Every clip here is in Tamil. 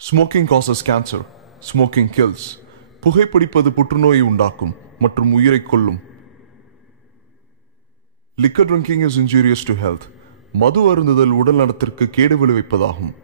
Smoking causes cancer. Smoking kills. புகைப்பிடிப்பது புற்றுநோயை உண்டாக்கும் மற்றும் உயிரை கொல்லும். Liquor drinking is injurious to health. மது அருந்துதல் உடல் நலத்திற்கு கேடு விளைவிப்பதாகும்.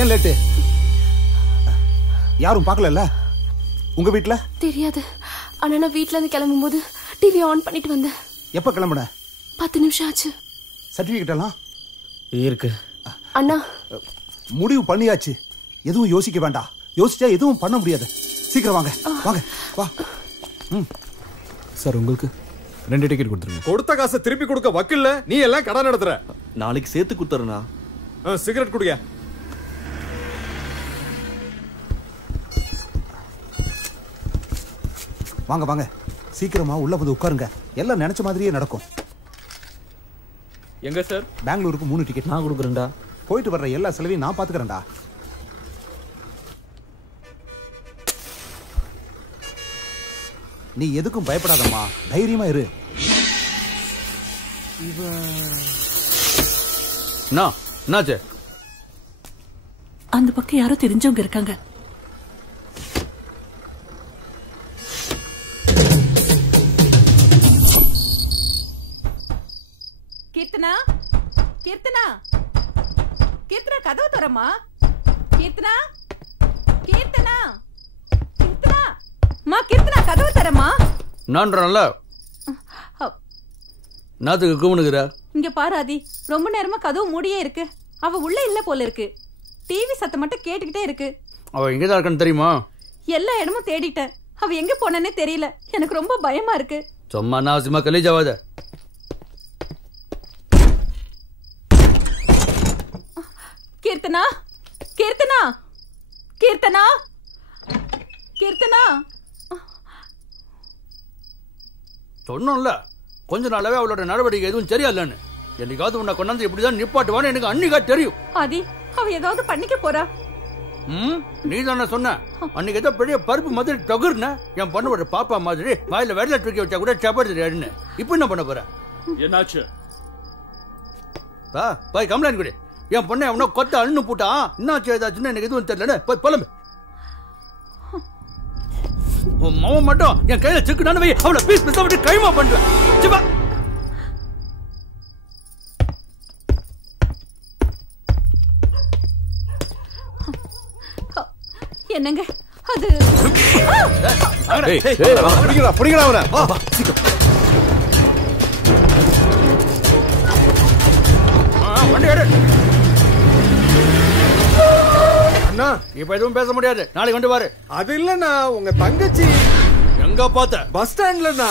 ஏன் லேட்டு? யாரும் பார்க்கல உங்க வீட்ல? தெரியாது. ஆனா நான் வீட்ல இருந்து கிளம்பும்போது டிவி ஆன் பண்ணிட்டு வந்தேன். எப்ப கிளம்புன? 10 நிமிஷம் ஆச்சு. சர்டிபிகேட் எல்லாம் இருக்கு அண்ணா. முடிவு பண்ணியாச்சு, எதுவும் யோசிக்க வேண்டாம். யோசிச்சா எதுவும் பண்ண முடியாது. சீக்கிரம் வாங்க வாங்க வா. சார் உங்களுக்கு 2 டிக்கெட் கொடுத்துருங்க. கொடுத்த காசை திருப்பி கொடுக்க வக்கில்ல, நீ எல்லாம் கடன் நடத்துற. நாளைக்கு சேர்த்து கொடுத்துறேண்ணா. சிகரெட் குடிங்க. வாங்க வாங்க சீக்கிரமா உள்ள வந்து உட்காருங்க. எல்லாம் நினைச்ச மாதிரியே நடக்கும். எங்க சார்? பெங்களூருக்கு 3 டிக்கெட் நான் கொடுக்குறேன்டா. போயிட்டு வர்ற எல்லா செலவையும் நான் பாத்துக்கிறேன்டா. நீ எதுக்கும் பயப்படாதம்மா, தைரியமா இரு. என்னாச்சு? அந்த பக்கம் யாரோ தெரிஞ்சவங்க இருக்காங்க. கீர்த்தனா, கீர்த்தனா, கீர்த்தனா கதவு தரமா. கீர்த்தனா, கீர்த்தனா, கீர்த்தனா, மா கீர்த்தனா கதவு தரமா. நான்றல நாத்துக்கு கூமுனுக்குற. இங்க பாரு ஆதி, ரொம்ப நேரமா கதவு மூடியே இருக்கு. அவ உள்ள இல்ல போல இருக்கு. டிவி சத்தம் மட்டும் கேட்டுக்கிட்டே இருக்கு. அவ எங்கதான் இருக்கான்னு தெரியுமா? எல்லா இடமும் தேடிட்டேன். அவ எங்க போனேன்னே தெரியல. எனக்கு ரொம்ப பயமா இருக்கு. சும்மா நாசிமா கலீஜ் ஆகாத. கீர்த்தனா, கீர்த்தனா, கீர்த்தனா, கீர்த்தனா. சொன்னோம்ல கொஞ்ச நாளாவே அவளோட நடவடிக்கை எதுவும் சரியில்லைன்னு. என்னைக்காவது உன்னை கொண்டாந்து இப்படிதான் நிப்பாட்டுவான்னு எனக்கு அன்னிக்கா தெரியும். ஆதி, அவ ஏதாவது பண்ணிக்க போறா. நீ தானே சொன்ன அன்னைக்கு ஏதோ பெரிய பருப்பு மாதிரி தொகுர்ன என் பொண்ணோட பாப்பா மாதிரி வாயில வெள்ளை தூக்கி வச்சா கூட சப்பாத்தி. இப்ப என்ன பண்ண போற? என்னாச்சு? போய் கம்ப்ளைண்ட் கொடு. என் பொண்ணை அவனோ கொத்த அண்ணு போட்டான். என்னாச்சு ஏதாச்சுன்னு எனக்கு எதுவும் தெரியல. போய் புலம்பு. உன் மாமன் மட்டும் என் கையில சிக்கு வை. அவளை பீஸ் பீஸா விட்டு கைமா பண்ணுவேன். சிவா என்னங்க அது? பிடிக்கடா அவனை. அண்ணா இப்ப எதுவும் பேச முடியாது. நாளைக்கு கொண்டு வாரு. அது இல்லண்ணா, உங்க தங்கச்சி எங்க பார்த்த? பஸ் ஸ்டாண்ட்லண்ணா.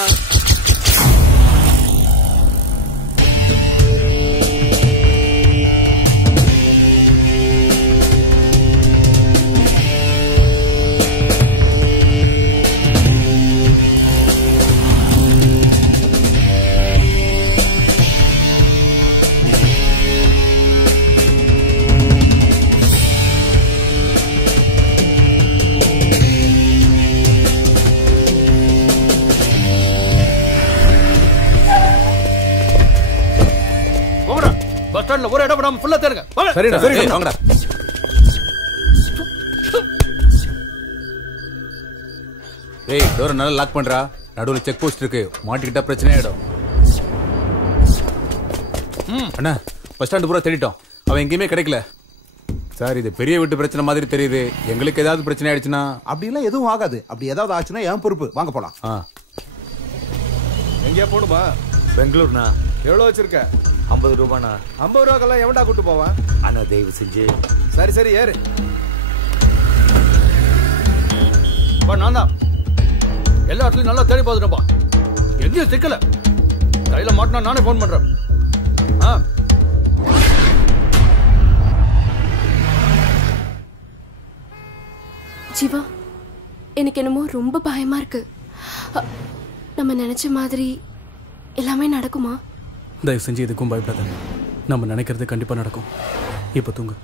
பஸ் ஸ்டாண்ட்ல ஒரு இடம் விடாம ஃபுல்லா தேடுங்க. சரிடா சரி வாங்கடா. ஏய் டோர் நல்லா லாக் பண்றா. நடுவுல செக் போஸ்ட் இருக்கு. மாட்டிக்கிட்டா பிரச்சனை ஆயிடும். அண்ணா பஸ் ஸ்டாண்ட் பூரா தேடிட்டோம். அவன் எங்கேயுமே கிடைக்கல சார். இது பெரிய வீட்டு பிரச்சனை மாதிரி தெரியுது. எங்களுக்கு ஏதாவது பிரச்சனை ஆயிடுச்சுன்னா? அப்படிலாம் எதுவும் ஆகாது. அப்படி ஏதாவது ஆச்சுன்னா என் பொறுப்பு. வாங்க போலாம். எங்கேயா போடுமா? பெங்களூர்னா. எவ்வளவு வச்சிருக்க? 50 ரூபாண்ணா. 50 ரூபாக்கெல்லாம் எவன்டா கூட்டு போவான்? அண்ணா தயவு செஞ்சு. சரி சரி ஏறு. நான் தான் எல்லா இடத்துலயும் நல்லா தேடி பார்த்துட்டேன்பா. எங்கேயும் சிக்கல. கையில மாட்டினா நானே போன் பண்றேன். ஜீவா, எனக்கு என்னமோ ரொம்ப பயமா இருக்கு. நம்ம நினைச்ச மாதிரி எல்லாமே நடக்குமா? தயவு செஞ்சு எதுக்கும் பயப்படாத. நம்ம நினைக்கிறது கண்டிப்பா நடக்கும். இப்ப தூங்கு.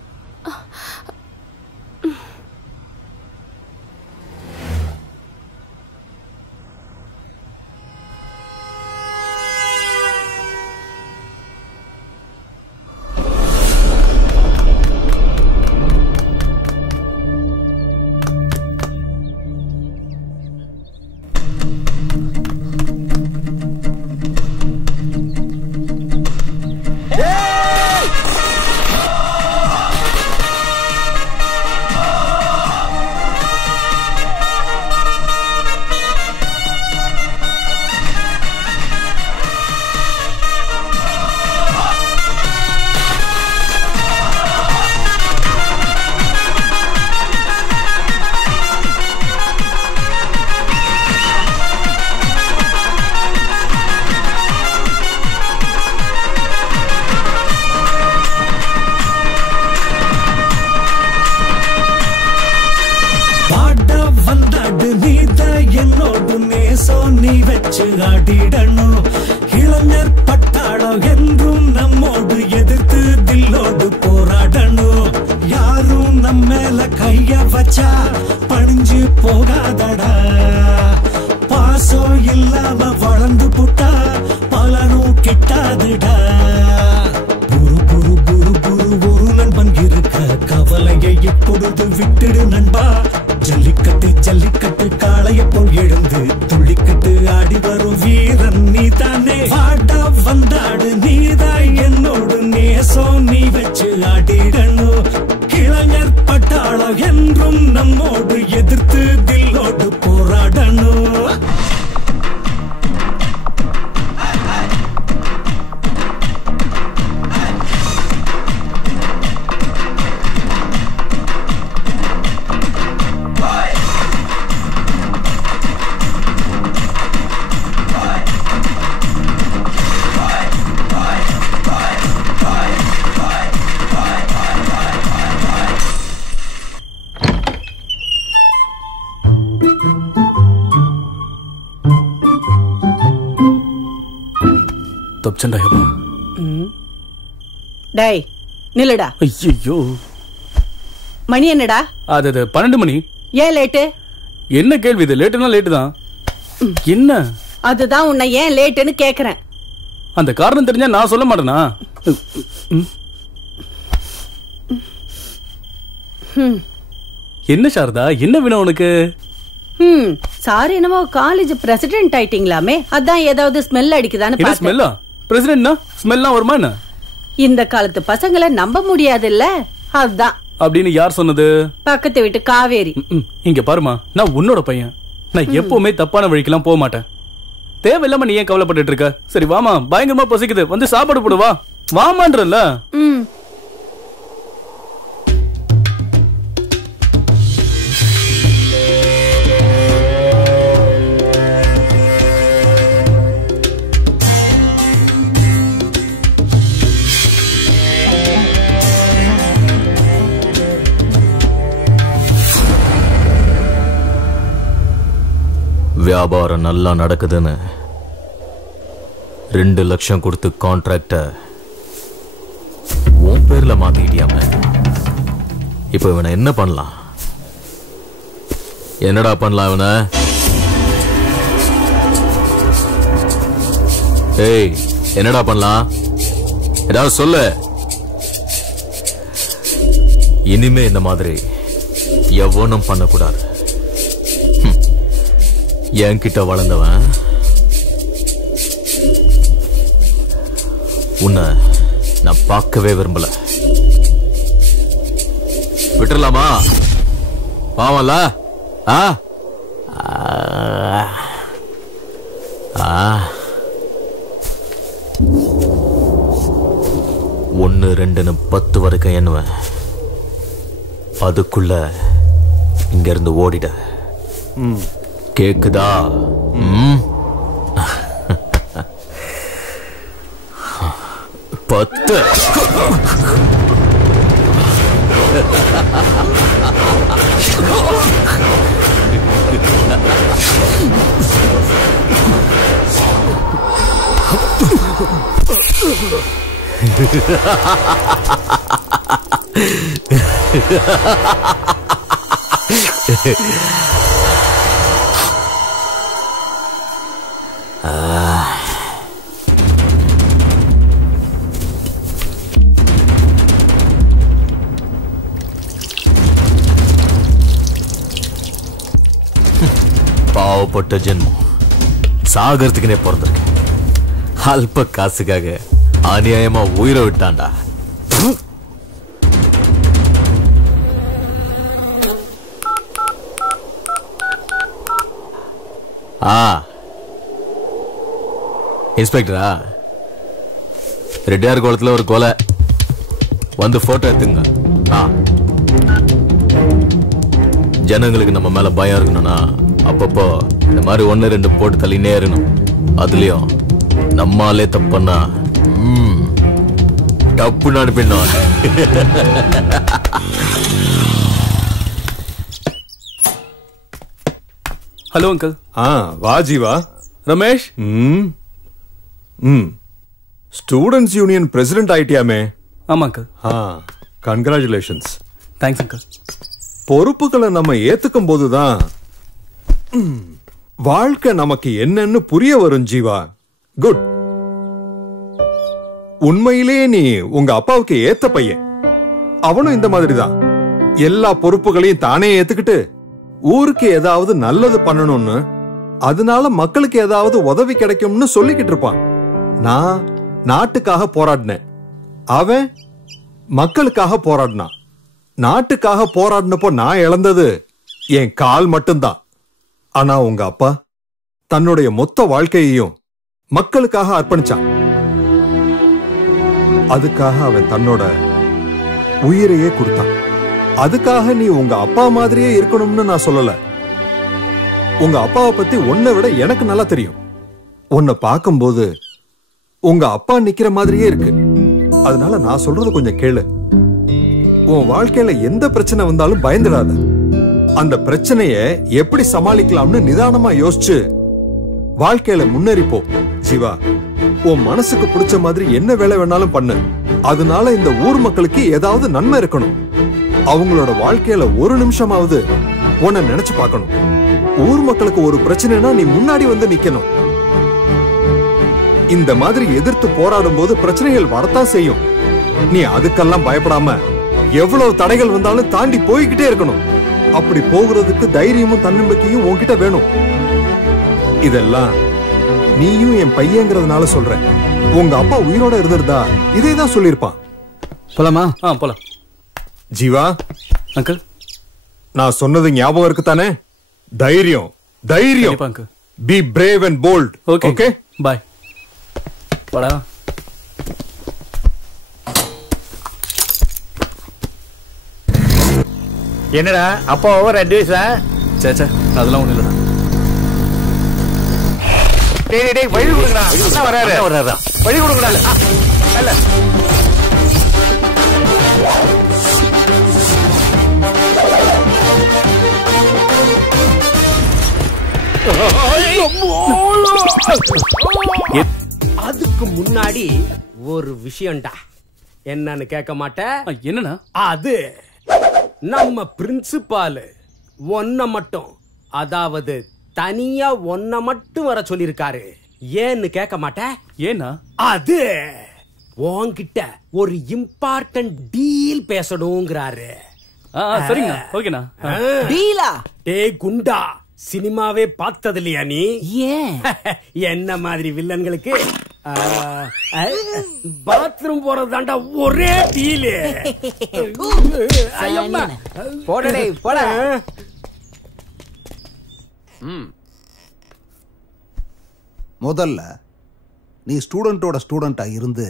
வச்சு ஆடிடணும். இளைஞர் பட்டாளம் என்றும் நம்மோடு எதிர்த்து தில்லோடு போராடணும். யாரும் நம்ம மேல கைய வச்சா பணிஞ்சு போகாதடா. பாசம் இல்லாம வளர்ந்து புட்டா பலனும் கிட்டாதுடா. குரு குரு குரு குரு ஒரு நண்பன் இருக்க கவலையை இப்பொழுது விட்டுடு நண்பா. ஜல்லிக்கட்டு ஜல்லிக்கட்டு காளைய போல் எழுந்து துள்ளிக்கட்டு ஆடி வரும் வீரன் நீ தானே. ஆடா வந்தாடு நீதான் என்னோடு நேசம் நீ வச்சு ஆடிடணும். இளைஞர் பட்டாளம் என்றும் நம்மோடு எதிர்த்து தில்லோடு போராடணும். டேய் நில்லுடா. ஐயோ மணி என்னடா? அது 12 மணி. ஏன் லேட்டு? என்ன கேள்வி இது? லேட்டுனா லேட்டு தான். என்ன? அதுதான் உன்னை ஏன் லேட்டுன்னு கேக்குறேன். அந்த காரணம் தெரிஞ்சா நான் சொல்ல மாட்டேனா? என்ன சாரதா, என்ன வேணும் உனக்கு? சாரி, என்னமோ காலேஜ் பிரசிடென்ட் ஆயிட்டீங்களாமே, அதான் ஏதாவது ஸ்மெல் அடிக்குதான்னு பார்த்தேன். ஸ்மெல்லா? பிரசிடென்ட்னா ஸ்மெல்லாம் வருமா என்ன? இந்த காலத்து பசங்களை நம்ப முடியாது இல்ல, அதுதான். அப்படின்னு யார் சொன்னது? பக்கத்து வீட்டு காவேரி. இங்க பாருமா, நான் உன்னோட பையன். நான் எப்பவுமே தப்பான வழிக்கெல்லாம் போக மாட்டேன். தேவையில்லாம நீ ஏன் கவலைப்பட்டு இருக்க? சரி வாமா, பயங்கரமா பசிக்குது, வந்து சாப்பாடு போடுவா. வாமான்றல்ல. வியாபாரம் நல்லா நடக்குதுன்னு 2 லட்சம் கொடுத்து கான்ட்ராக்ட உன் பேர்ல மாத்திக்கிட்டியாம. இப்ப இவனை என்ன பண்ணலாம்? என்னடா பண்ணலாம் இவனை? ஏய், என்னடா பண்ணலாம்? ஏதாவது சொல்லு. இனிமே இந்த மாதிரி எவனும் பண்ணக்கூடாது. என்கிட்ட வளர்ந்தவன் உன்னை நான் பார்க்கவே விரும்பல. விட்டுறலாமா? பாவம்ல? ஆ ஒன்னு 2ன்னு 10 வரைக்கும் எண்ணுவேன். அதுக்குள்ள இங்க இருந்து ஓடிட. கேக்குதா? பத்து. பாவப்பட்ட ஜென்மம், சாகரத்துக்குனே பிறந்திருக்கு. அல்ப காசுக்காக அநியாயமா உயிரை விட்டான்டா. இன்ஸ்பெக்டரா? ரெட்டியார் குளத்துல ஒரு கொலை, வந்து போட்டோ எடுத்துங்க. ஜனங்களுக்கு நம்ம மேல பயம் இருக்கணும்னா அப்பப்போ இந்த மாதிரி 1-2 போட்டு தள்ளினே இருக்கணும். அதுலயும் நம்மாலே தப்புன்னா டப்புன்னு அனுப்பிடணும். Hello uncle. வா Jeeva, Ramesh. Students union president ஆயிட்டியாமே? ஆமா அங்கிள். கங்க்ராச்சுலேஷன்ஸ். Thanks uncle. பொறுப்புகளை நம்ம ஏத்துக்கும் போதுதான் வாழ்க்கை நமக்கு என்னன்னு புரிய வரும் ஜீவா. குட். உண்மையிலேயே நீ உங்க அப்பாவுக்கு ஏத்த பையன். அவனும் இந்த மாதிரி தான் எல்லா பொறுப்புகளையும் தானே ஏத்துக்கிட்டு ஊருக்கு ஏதாவது நல்லது பண்ணணும்னு, அதனால மக்களுக்கு ஏதாவது உதவி கிடைக்கும்னு சொல்லிக்கிட்டு இருப்பான். நான் நாட்டுக்காக போராடினேன், அவன் மக்களுக்காக போராடினான். நாட்டுக்காக போராடினப்போ நான் இழந்தது என் கால் மட்டும்தான். ஆனா உங்க அப்பா தன்னுடைய மொத்த வாழ்க்கையையும் மக்களுக்காக அர்ப்பணிச்சான். அதுக்காக அவன் தன்னோட உயிரையே கொடுத்தான். அதுக்காக நீ உங்க அப்பா மாதிரியே இருக்கணும்னு நான் சொல்லல. உங்க அப்பாவை பத்தி உன்னை விட எனக்கு நல்லா தெரியும். உன்னை பார்க்கும்போது உங்க அப்பா நிக்கிற மாதிரியே இருக்கு. அதனால நான் சொல்றது கொஞ்சம் கேளு. உன் வாழ்க்கையில எந்த பிரச்சனை வந்தாலும் பயந்துடாத. அந்த பிரச்சனைய எப்படி சமாளிக்கலாம்னு நிதானமா யோசிச்சு வாழ்க்கையில முன்னேறிப்போ. ஜீவா, உன் மனசுக்கு பிடிச்ச மாதிரி என்ன வேலை வேணாலும் பண்ணு. அதனால இந்த ஊர் மக்களுக்கு ஏதாவது நன்மை இருக்கணும். அவங்களோட வாழ்க்கையில ஒரு நிமிஷமாவது உன்னை நினைச்சு பார்க்கணும். ஊர் மக்களுக்கு ஒரு பிரச்சனைனா நீ முன்னாடி வந்து நிக்கணும். இந்த மாதிரி எதிர்த்து போராடும் போது பிரச்சனைகள் வரத்தான் செய்யும். நீ அதுக்கெல்லாம் பயப்படாம எவ்வளவு தடைகள் வந்தாலும் தாண்டி போய்கிட்டே இருக்கணும். அப்படி போகிறதுக்கு தைரியமும் தன்னம்பிக்கையும் உன்கிட்ட வேணும். இதெல்லாம் நீயும் என் பையங்கிறதுனால சொல்றேன். உங்க அப்பா உயிரோட இருந்திருந்தா இதேதான் சொல்லிருப்பான். போலாமா? போலாம். ஜீவா அங்கிள், நான் சொன்னது ஞாபகம் இருக்கு தானே? தைரியம், தைரியம். Be brave and bold. Okay, bye. போடா. என்னடா அப்பா ஓவர் அட்வைஸா? சேச்சா, அதெல்லாம் ஒண்ணு இல்லடா. டேய் டேய், வழி கொடுங்கடா. அண்ணா வராரு. வழி கொடுங்கடா. அல்ல அதுக்கு முன்னாடி ஒரு விஷயம்டா. என்னன்னு கேட்க மாட்டேன்? என்னன்னா? அது நம்ம பிரின்சிபால் ஒன்ன மட்டும், அதாவது தனியா ஒன்ன மட்டும் வர சொல்லிருக்காரு. ஏன்னு கேட்க மாட்டேன்? ஏன்னா அது உன்கிட்ட ஒரு இம்பார்ட்டன்ட் டீல் பேசணுங்கிறாரு. சரிங்க, ஓகேண்ணா. டீலா? டேய் குண்டா, சினிமாவே பார்த்தது இல்லையா நீ? ஏன் என்ன மாதிரி வில்லன்களுக்கு பாத்ரூம் போறதாண்டா ஒரே டீலு. போடடே போட. முதல்ல நீ ஸ்டூடெண்டோட ஸ்டூடெண்டா இருந்து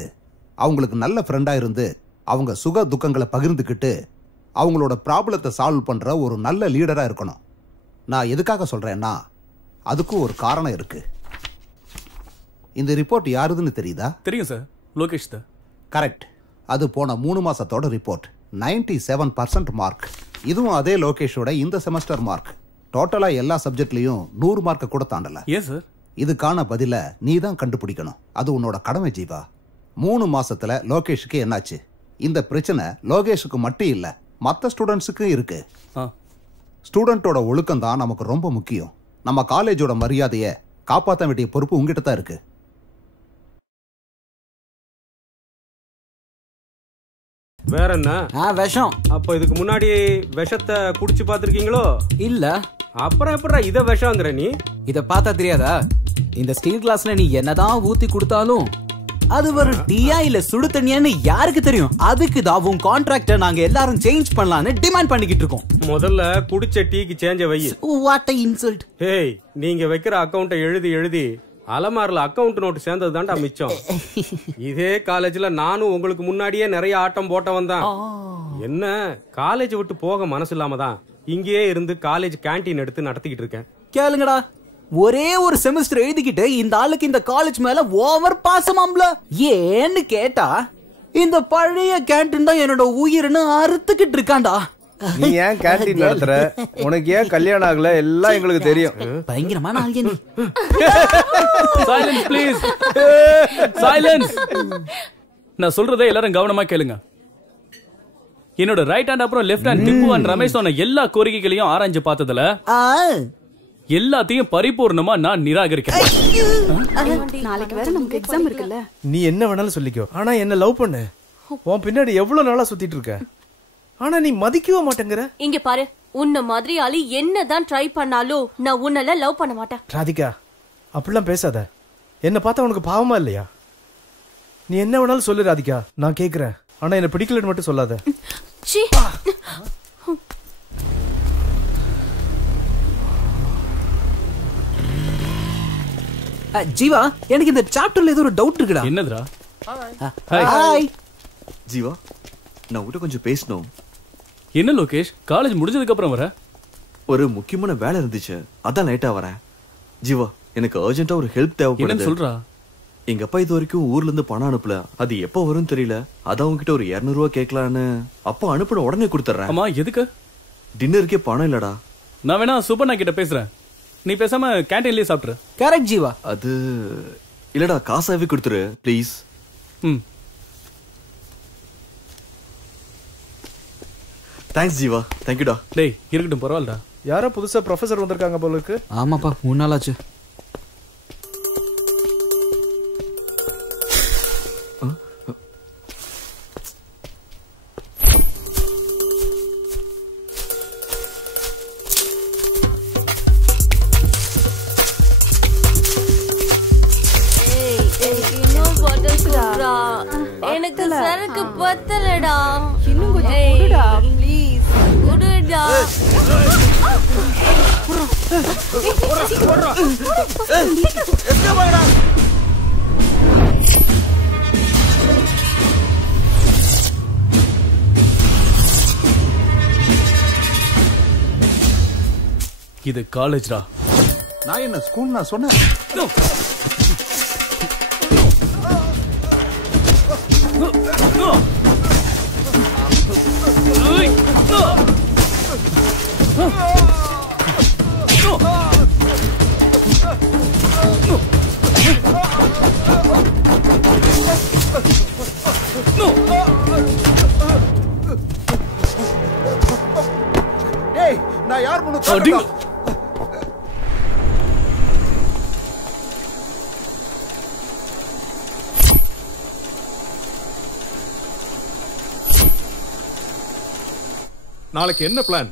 அவங்களுக்கு நல்ல ஃப்ரெண்டா இருந்து அவங்க சுக துக்கங்களை பகிர்ந்துக்கிட்டு அவங்களோட ப்ராப்ளத்தை சால்வ் பண்ற ஒரு நல்ல லீடரா இருக்கணும். நான் எதுக்காக சொல்றேன்னா அதுக்கும் ஒரு காரணம் இருக்கு. இந்த ரிப்போர்ட் யாருதுன்னு தெரியுதா? தெரியும் சார், லோகேஷ் தான். கரெக்ட். அது போன 3 மாசத்தோட ரிப்போர்ட். 97% மார்க். இதுவும் அதே லோகேஷோட இந்த செமஸ்டர் மார்க். டோட்டலா எல்லா சப்ஜெக்ட்லயும் 100 மார்க்க கூட தாண்டல. ஏன் சார்? இதுக்கான பதில நீ தான் கண்டுபிடிக்கணும். அது உன்னோட கடமை ஜீவா. 3 மாசத்துல லோகேஷுக்கு என்னாச்சு? இந்த பிரச்சனை லோகேஷுக்கு மட்டும் இல்ல, மற்ற ஸ்டூடெண்ட்ஸுக்கு இருக்கு. ஸ்டூடெண்டோட ஒழுக்கம் தான் நமக்கு ரொம்ப முக்கியம். நம்ம காலேஜோட மரியாதையை காப்பாற்ற வேண்டிய பொறுப்பு உங்ககிட்ட தான் இருக்கு. வேற என்ன? விஷம். அப்ப இதுக்கு முன்னாடி விஷத்தை குடிச்சு பாத்திருக்கீங்களோ? இல்ல. அப்புறம் எப்படா இத விஷம்ங்கற நீ? இத பார்த்தா தெரியாதா? இந்த ஸ்டீல் கிளாஸ்ல நீ என்னதான் ஊத்தி கொடுத்தாலும் அது ஒரு டீயா இல்ல சுடு தண்ணியான்னு யாருக்கு தெரியும்? அதுக்கு தான் உன் கான்ட்ராக்ட நாங்க எல்லாரும் சேஞ்ச் பண்ணலாம்னு டிமாண்ட் பண்ணிக்கிட்டு இருக்கோம். முதல்ல குடிச்ச டீக்கு சேஞ்ச வை. What a insult. ஏய், நீங்க வைக்கிற அக்கவுண்ட எழுதி அலமாரில அக்கவுண்ட் நோட் சேர்ந்தது தான்டா மிச்சம். இதே காலேஜ்ல நானும் உங்களுக்கு முன்னாடியே நிறைய ஆட்டம் போட்டவன் தான். என்ன காலேஜ் விட்டு போக மனசு இல்லாம தான் இங்கேயே இருந்து காலேஜ் கேண்டீன் எடுத்து நடத்திக்கிட்டு இருக்கேன். கேளுங்கடா, ஒரே ஒரு செமஸ்டர் எழுதிக்கிட்டு இந்த ஆளுக்கு இந்த காலேஜ் மேல ஓவர் பாசமாம்ல. ஏன்னு கேட்டா இந்த பழைய கேண்டீன் தான் என்னோட உயிர்னு அறுத்துக்கிட்டு இருக்காண்டா. நீ ஏன் கேண்டீன் நடத்துற? உனக்கு ஏன் கல்யாணம் ஆகல? எல்லாம் எங்களுக்கு தெரியும். பயங்கரமான ஆள்யா நீ. Silence please. சைலன்ஸ். நான் சொல்றதை எல்லாரும் கவனமா கேளுங்க. என்னோட ரைட் ஹேண்ட் அப்புறம் left hand Tipu and Ramesh சொன்ன எல்லா கோரிக்கைகளையும் ஆராய்ஞ்சு பார்த்ததுல எல்லாத்தையும் பரிபூர்ணமா நான் நிராகரிக்கிறேன். நாளைக்கு வேற நமக்கு எக்ஸாம் இருக்குல்ல. நீ என்ன வேணாலும் சொல்லிக்கோ, ஆனா என்ன லவ் பண்ணு. உன் பின்னாடி எவ்வளவு நாளா சுத்திட்டு இருக்க, ஆனா நீ மதிக்கவே மாட்டேங்கிற. இங்க பாரு, உன்ன மாதிரி ஆளு என்னதான் ட்ரை பண்ணாலும் நான் உன்னல லவ் பண்ண மாட்டேன். ராதிகா, அப்படிலாம் பேசாத. என்ன பார்த்தா உனக்கு பாவமா இல்லையா? நீ என்ன வேணாலும் சொல்லு ராதிகா, நான் கேக்குறேன். ஆனா என்ன பிடிக்கலன்னு மட்டும் சொல்லாத. ஜீவா, எனக்கு இந்த சாப்டர்ல ஏதோ ஒரு டவுட் இருக்குடா. என்னதுடா? ஹாய் ஜீவா, நான் உங்ககிட்ட கொஞ்சம் பேசணும். என்ன லோகேஷ், காலேஜ் முடிஞ்சதுக்கு அப்புறம் வர? ஒரு முக்கியமான வேலை இருந்துச்சு, அதான் லேட்டா வரேன். ஜீவா, எனக்கு அர்ஜென்ட்டா ஒரு ஹெல்ப் தேவைப்படுது. என்ன சொல்றா? எங்க அப்பா இது வரைக்கும் ஊர்ல இருந்து பணம் அனுப்பல. அது எப்ப வரும் தெரியல. அதான் உங்ககிட்ட ஒரு 200 ரூபாய் கேட்கலான்னு. அப்பா அனுப்பின உடனே கொடுத்துறேன். அம்மா எதுக்கு? டின்னருக்கே பணம் இல்லடா. நான் வேணா சூப்பர்னா கிட்ட பேசுறேன், நீ பேசாம கேண்டீன்லயே சாப்பிட்டுரு. கரெக்ட் ஜீவா. அது இல்லடா, காசாவே கொடுத்துரு ப்ளீஸ். தேங்க்ஸ் ஜீவா, தேங்க்யூடா. டேய் இருக்கட்டும், பரவாயில்லடா. யாரோ புதுசா ப்ரொஃபசர் வந்திருக்காங்க போல இருக்கு. ஆமாப்பா, 3 நாள் ஆச்சு. எனக்கு சரக்கு பத்தலடா. இன்னும் கொஞ்சம் குடுடா ப்ளீஸ். குடுடா. இது காலேஜ்டா. நான் என்ன ஸ்கூல் நான் சொன்னேன். டேய், நான் யார் முன்னு சொல்றேன்? நாளைக்கு என்ன பிளான்?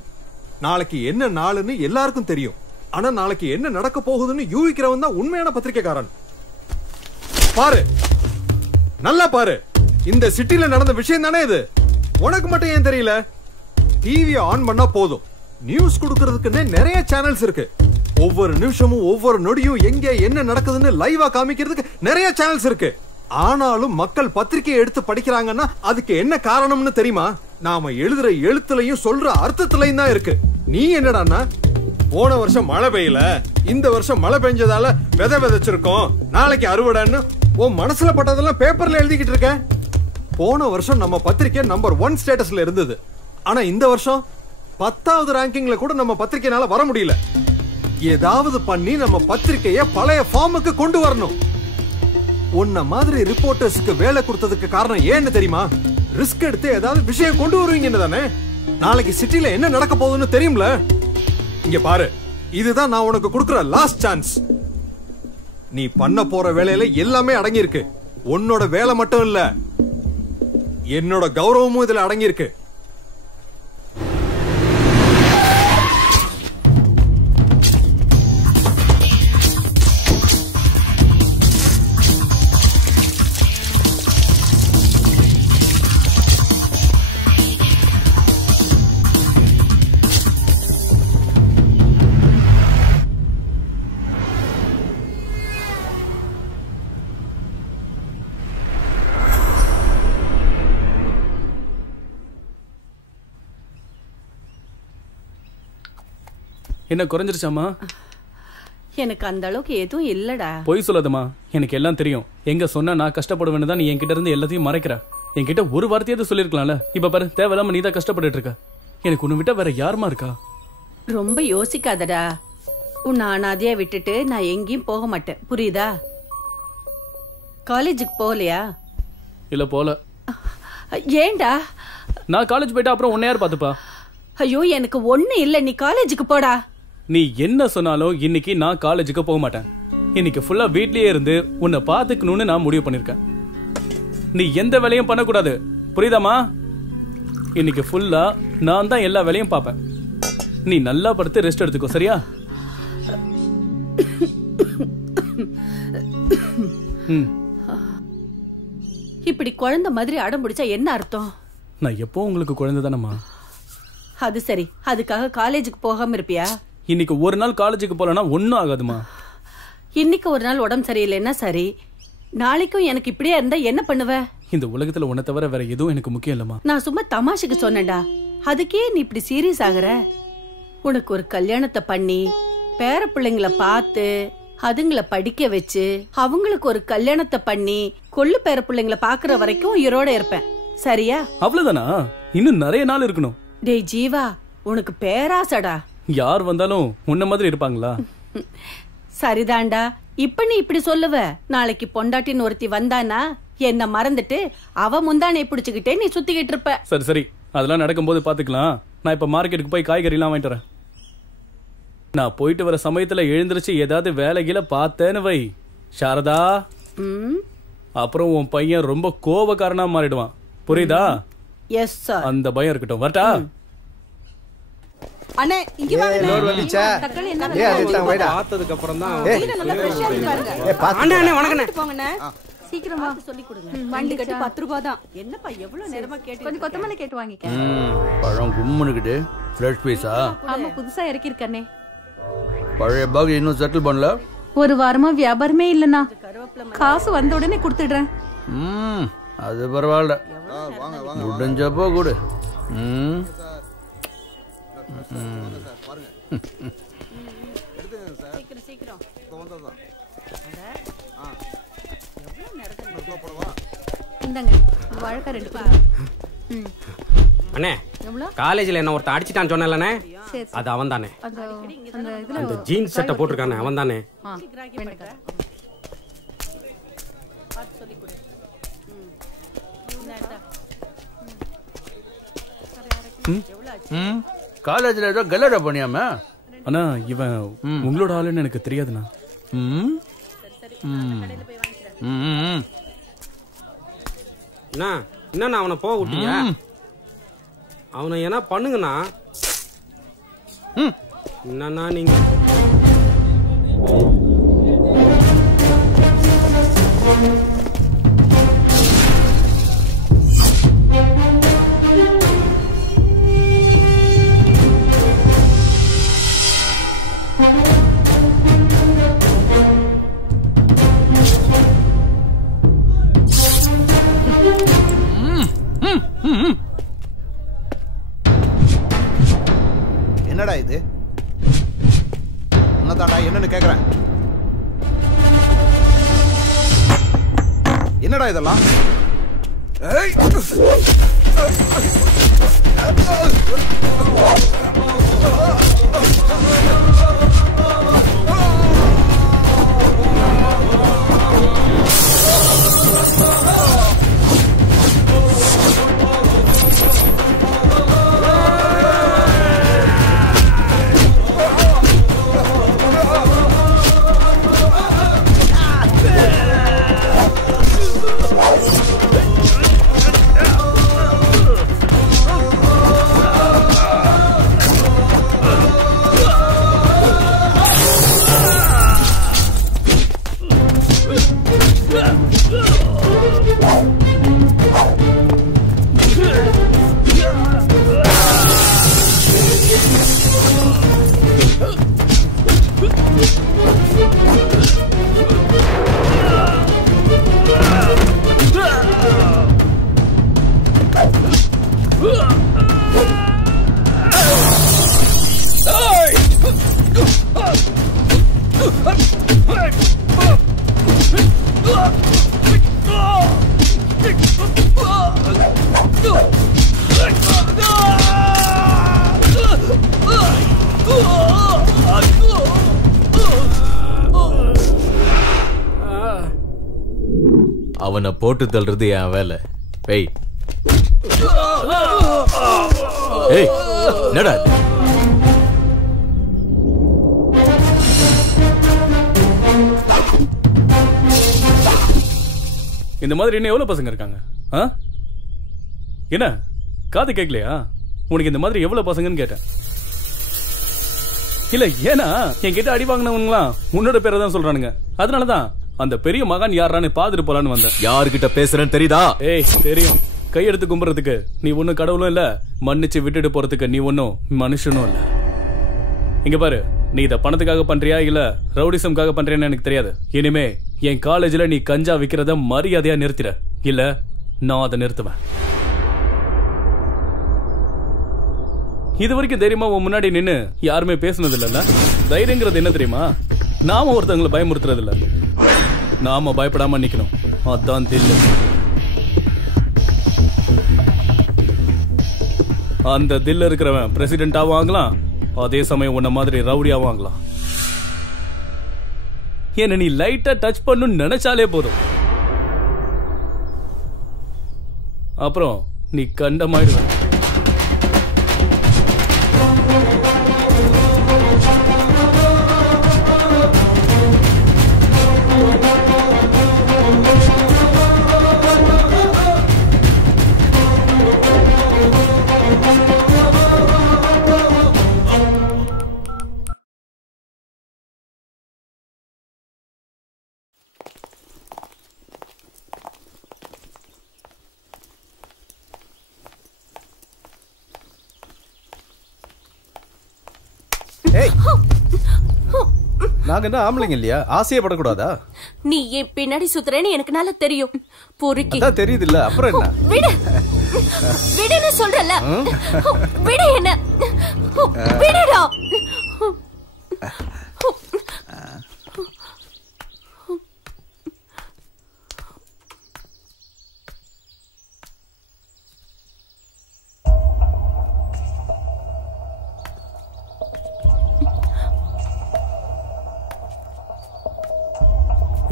நாளைக்கு என்ன நாளுன்னு எல்லாருக்கும் தெரியும். ஆனா நாளைக்கு என்ன நடக்க போகுதுன்னு யூகிக்கிறவன் தான் உண்மையான பத்திரிக்கைக்காரன். பாரு, நல்லா பாரு. இந்த சிட்டில நடந்த விஷயம் தானே இது. உனக்கு மட்டும் ஏன் தெரியல? டிவியை ஆன் பண்ணா போதும், நியூஸ் கொடுக்கறதுக்குன்னே நிறைய சேனல்ஸ் இருக்கு. ஒவ்வொரு நிமிஷமும் ஒவ்வொரு நொடியும் எங்க என்ன நடக்குதுன்னு லைவா காமிக்கிறதுக்கு நிறைய சேனல்ஸ் இருக்கு. ஆனாலும் மக்கள் பத்திரிகையை எடுத்து படிக்கிறாங்கன்னா அதுக்கு என்ன காரணம்னு தெரியுமா? நாம எழுதுற எழுத்துலயும் சொல்ற அர்த்தத்திலையும் தான் இருக்கு. நீ என்னடான்னா, போன வருஷம் மழை பெய்யல, இந்த வருஷம் மழை பெஞ்சதால விதை விதைச்சிருக்கோம், நாளைக்கு அறுவடைன்னு உன் மனசுல பட்டதெல்லாம் பேப்பர்ல எழுதிக்கிட்டு இருக்க. போன வருஷம் நம்ம பத்திரிகை நம்பர் 1 ஸ்டேட்டஸ்ல இருந்தது. ஆனா இந்த வருஷம் 10வது ரேங்கிங்ல கூட நம்ம பத்திரிகைனால வர முடியல. ஏதாவது பண்ணி நம்ம பத்திரிகையை பழைய ஃபார்முக்கு கொண்டு வரணும். உன்ன மாதிரி ரிப்போர்ட்டர்ஸ்க்கு வேலை கொடுத்ததுக்கு காரணம் ஏன்னு தெரியுமா? ரிஸ்க் எடுத்து ஏதாவது விஷயம் கொண்டு வருவீங்கன்னு தானே. நாளைக்கு சிட்டில என்ன நடக்க போகுதுன்னு தெரியும்ல. இங்க பாரு, இதுதான் நான் உனக்கு கொடுக்கிற லாஸ்ட் சான்ஸ். நீ பண்ண போற வேலையில எல்லாமே அடங்கி இருக்கு. உன்னோட வேலை மட்டும் இல்ல, என்னோட கௌரவமும் இதுல அடங்கி இருக்கு. என்ன குறைஞ்சிருச்சாமா? எனக்கு அந்த அளவுக்கு எதுவும் இல்லடா. பொய் சொல்லாதம்மா, எனக்கு எல்லாம் தெரியும். எங்க சொன்னா நான் கஷ்டப்படுவேன்னு தான் நீ என்கிட்ட இருந்து எல்லாத்தையும் மறைக்கிற. என்கிட்ட ஒரு வார்த்தையாவது சொல்லிருக்கலாம்ல. இப்ப பாரு, தேவையில்லாம நீ தான் கஷ்டப்பட்டு இருக்க. எனக்கு உன்னை விட்டா வேற யாருமா இருக்கா? ரொம்ப யோசிக்காதடா. உன்னை அனாதையா விட்டுட்டு நான் எங்கேயும் போக மாட்டேன், புரியுதா? காலேஜுக்கு போகலையா? இல்ல போல. ஏண்டா? நான் காலேஜ் போயிட்டா அப்புறம் உன்னை யார் பாத்துப்பா? ஐயோ எனக்கு ஒண்ணு இல்ல, நீ காலேஜுக்கு போடா. நீ என்ன சொன்னாலும் இன்னைக்கு நான் காலேஜுக்கு போக மாட்டேன். இன்னைக்கு ஃபுல்லா வீட்லயே இருந்து உன்னை பாத்துக்கணும்னு நான் முடிவு பண்ணிருக்கேன். நீ எந்த வேலையும் பண்ணக்கூடாது, புரியுதாமா? இன்னைக்கு ஃபுல்லா நான் தான் எல்லா வேலையும் பாப்பேன். நீ நல்லா படுத்து ரெஸ்ட் எடுத்துக்கோ, சரியா? இப்படி குழந்தை மாதிரி அடம் பிடிச்சா என்ன அர்த்தம்? நான் எப்போ உங்களுக்கு குழந்தை தானம்மா. அது சரி, அதுக்காக காலேஜுக்கு போகாம இருப்பியா? இன்னைக்கு ஒரு நாள் காலேஜுக்கு போலனா ஒன்னும் ஆகாதுமா. இன்னைக்கு ஒரு நாள் உடம்பு சரியில்லைன்னா சரி, நாளைக்கும் எனக்கு இப்படியே இருந்தா என்ன பண்ணுவ? இந்த உலகத்துல உன்னை தவிர வேற எதுவும் எனக்கு முக்கியம் இல்லம்மா. நான் சும்மா தமாஷுக்கு சொன்னேன்டா, அதுக்கே நீ இப்படி சீரியஸ் ஆகுற? உனக்கு ஒரு கல்யாணத்தை பண்ணி பேர பிள்ளைங்களை பார்த்து அதுங்களை படிக்க வச்சு அவங்களுக்கு ஒரு கல்யாணத்தை பண்ணி கொள்ளு பேர பிள்ளைங்களை பாக்குற வரைக்கும் உயிரோட இருப்பேன், சரியா? அவ்வளவுதானா? இன்னும் நிறைய நாள் இருக்கணும். டேய் ஜீவா, உனக்கு பேராசடா. யார் வந்தாலும் உன்ன மாதிரி இருப்பாங்களா? சரிதான்டா, இப்ப நீ இப்படி சொல்லுவ, நாளைக்கு பொண்டாட்டின்னு ஒருத்தி வந்தானா என்ன மறந்துட்டு அவ முந்தானை பிடிச்சுக்கிட்டே நீ சுத்திக்கிட்டு இருப்ப. சரி சரி, அதெல்லாம் நடக்கும்போது பாத்துக்கலாம். நான் இப்ப மார்க்கெட்டுக்கு போய் காய்கறி எல்லாம் வாங்கிட்டு வரேன். நான் போயிட்டு வர சமயத்துல எழுந்திருச்சு ஏதாவது வேலைகளை பார்த்தேன்னு வை சாரதா, அப்புறம் உன் பையன் ரொம்ப கோபக்காரனா மாறிடுவான், புரியுதா? Yes sir. அந்த பயம் இருக்கட்டும். வரட்டா? அண்ணே இங்க வாங்க. லோர் வந்துச்சா? தக்காளி என்ன ஏய் அதுதான் வைடா. பார்த்ததுக்கு அப்புறம் தான். நல்லா ஃப்ரெஷ்ஷா இருக்கு பாருங்க. அண்ணே அண்ணே வணக்கண்ணே. போங்கண்ணே. சீக்கிரம் வா, சொல்லி கொடுங்க. வண்டி கட்டு 10 ரூபாய் தான். என்னப்பா எவ்வளவு நேரமா கேட்டு? கொஞ்சம் கொத்தமல்லி கேட்டு வாங்கிக்க. பழம் கும்முனுக்கிட்டு ஃப்ரெஷ் பீஸா? ஆமா, புதுசா இறக்கி இருக்கனே. பழைய பாக் இன்னும் செட்டில் பண்ணல. ஒரு வாரமா வியாபாரமே இல்லனா, காசு வந்த உடனே கொடுத்துடுறேன். அது பரவாயில்ல, முடிஞ்சப்போ கொடு. இந்தாங்க வாழைக்காய் 2 கிலோ. அண்ணே எவ்வளவு? காலேஜ்ல என்ன ஒருத்தன் அடிச்சிட்டான்னு சொன்னேன்லண்ணே, சரி அது அவன் தானே. அந்த இதுல அந்த ஜீன்ஸ் சட்டை போட்டிருக்கானே அவன் தானே. காலேஜ்ல ஏதோ கல்லடா பண்ணியாம? ஆனா இவன் உங்களோட ஆளுன்னு எனக்கு தெரியாதுண்ணா. என்ன அவனை போக விட்டீங்க? அவனை என்ன பண்ணுங்கண்ணா. என்னன்னா நீங்க என்னடா இது? உன்னதாடா என்னன்னு கேக்குறேன். என்னடா இதெல்லாம்? அவனை போட்டு தள்ளுறது என் வேலை. ஏய் ஏய் என்னடா இந்த மாதிரி இன்னும் எவ்வளவு பசங்க இருக்காங்க? என்ன காது கேட்கலையா? உனக்கு இந்த மாதிரி எவ்வளவு பசங்கன்னு கேட்டேன். இல்ல ஏன்னா என்கிட்ட அடி வாங்கினவங்களாம் உன்னோட பேரை தான் சொல்றானுங்க. அதனாலதான் அந்த பெரிய மகான் யாரான்னு பாத்துட்டு போலான்னு வந்தேன். யாருகிட்ட பேசுறேன்னு தெரியுதா? ஏய் தெரியும். கையெடுத்து கும்புறதுக்கு நீ ஒன்னும் கடவுளும் இல்ல, மன்னிச்சு விட்டுட்டு போறதுக்கு நீ ஒன்னும் மனுஷனும் இல்ல. இங்க பாரு, நீ இத பணத்துக்காக பண்றியா இல்ல ரவுடிசம்காக பண்றியான்னு எனக்கு தெரியாது. இனிமே என் காலேஜ்ல நீ கஞ்சா விக்கிறத மரியாதையா நிறுத்திட, இல்ல நான் அதை நிறுத்துவேன். இது வரைக்கும் தைரியமா உன் முன்னாடி நின்னு யாருமே பேசுனது இல்ல. தைரியங்கிறது என்ன தெரியுமா? நாம ஒருத்தவங்களை பயமுறுத்துறது இல்ல, நாம பயப்படாம நிக்கணும். அதான் தில்லு. அந்த தில்ல இருக்கிறவன் பிரசிடென்டா வாங்கலாம், அதே சமயம் உன்ன மாதிரி ரவுடியா வாங்கலாம். என்ன நீ லைட்டா டச் பண்ணு நினைச்சாலே போதும், அப்புறம் நீ கண்டமாயிடுவ. நாங்க என்ன ஆம்பளைங்க இல்லையா? ஆசையே படக்கூடாதா? நீ என் பின்னாடி சுத்துறேன்னு எனக்கு நல்லா தெரியும். பொறுக்கி அதான் தெரியுது இல்ல, அப்புறம் என்ன? விடு விடுன்னு சொல்றல. விடு என்ன, விடுடா.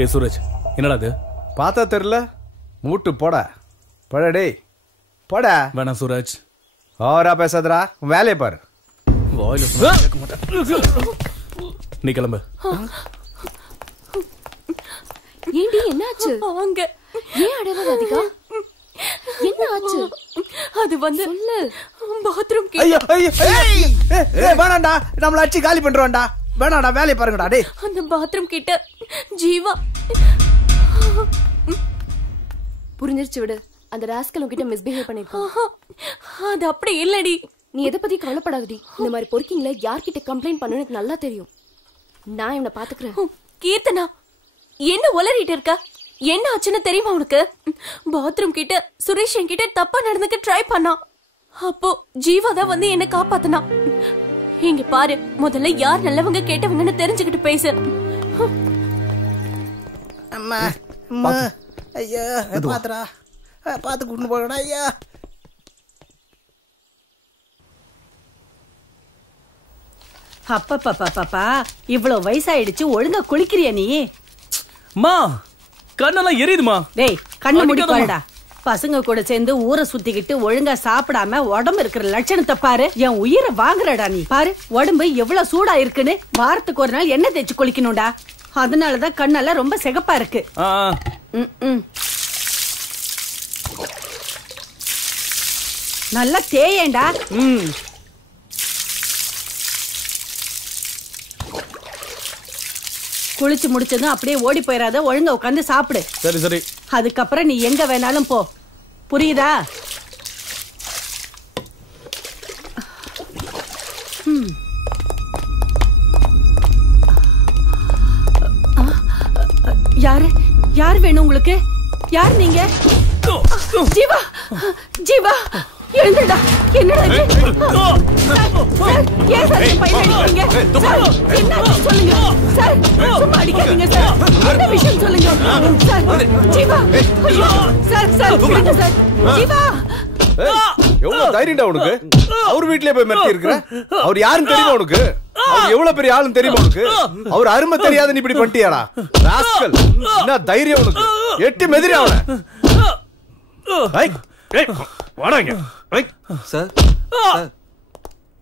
ஏ சூரஜ், என்னடா அது? பார்த்தா தெரியல, மூட்டு போடா. போடா டேய், போடா. வேணாம் சூரஜ், ஓவரா பேசாதடா, வேலையை பாரு. நீ கிளம்பு. ஏண்டி என்னாச்சு? அவங்க ஏன் அடவ ராதிகா? என்ன ஆச்சு? அது வந்து பாத்ரூம் கிட்ட. ஐயோ ஐயோ ஏய் வேணாம்டா, நம்மள அடிச்சு காலி பண்றோம்டா. வேணாடா, வேலையை பாருங்கடா டேய். அந்த பாத்ரூம் கிட்ட ஜீவா. புரிஞ்சிருச்சு விடு. அந்த ராஸ்கல் உன்கிட்ட மிஸ்பிஹேவ் பண்ணிருக்கான். அது அப்படி இல்லடி. நீ எதை பத்தி கவலைப்படாதடி. இந்த மாதிரி பொறுக்கிங்கள யார்கிட்ட கம்ப்ளைண்ட் பண்ணு எனக்கு நல்லா தெரியும். நான் இவனை பாத்துக்கிறேன். கீர்த்தனா, என்ன உளறிட்டு இருக்க? என்ன ஆச்சுன்னு தெரியுமா உனக்கு? பாத்ரூம் கிட்ட சுரேஷ் என்கிட்ட தப்பா நடந்துக்க ட்ரை பண்ணான். அப்போ ஜீவா தான் வந்து என்ன காப்பாத்தினா. இங்க பாரு, முதல்ல யார் நல்லவங்க கேட்டவங்கன்னு தெரிஞ்சுக்கிட்டு பேசு. அம்மா அம்மா, ஐயா பாத்துடா, பாத்து கூட்டு போகடா ஐயா. அப்பா இவ்வளவு வயசாயிடுச்சு, ஒழுங்கா குளிக்கிறியா நீ? மா கண்ணெல்லாம் எரியுதுமா. டேய் கண்ணு மூடி பாருடா. பசங்க கூட சேர்ந்து ஊரை சுத்திக்கிட்டு ஒழுங்கா சாப்பிடாம உடம்பு இருக்கிற லட்சணத்தை பாரு. என் உயிரை வாங்குறடா நீ. பாரு உடம்பு எவ்வளவு சூடா இருக்குன்னு. வாரத்துக்கு ஒரு நாள் எண்ணெய் தேய்ச்சி குளிக்கணும்டா. அதனாலதான் கண்ணெல்லாம் ரொம்ப சிகப்பா இருக்கு. நல்லா தேயேண்டா. குளிச்சு முடிச்சதும் அப்படியே ஓடி போயிடாத, ஒழுங்கா உட்காந்து சாப்பிடு. சரி சரி. அதுக்கப்புறம் நீ எங்க வேணாலும் போ, புரியுதா? யாரு யார் வேணும் உங்களுக்கு? யார் நீங்க? ஜீவா ஜீவா எழுந்துடா. என்னடா இது? ஏன் சார் என் பையனை அடிக்கிறீங்க? சார் என்ன சொல்லுங்க சார், சும்மா அடிக்காதீங்க சார். என்ன விஷயம் சொல்லுங்க சார். ஜீவா ஐயோ சார் சார் விடுங்க சார். ஜீவா எவ்வளவு தைரியம்டா உனக்கு? அவர் வீட்லயே போய் மிரட்டி இருக்கிற? அவர் யாருன்னு தெரியுமா உனக்கு? அவர் எவ்வளவு பெரிய ஆளுன்னு தெரியுமா உனக்கு? அவர் அருமை தெரியாத நீ இப்படி பண்ணிட்டியாடா ராஸ்கல். என்ன தைரியம் உனக்கு? எட்டி மெதிரி அவனை. வாடாங்க சார்.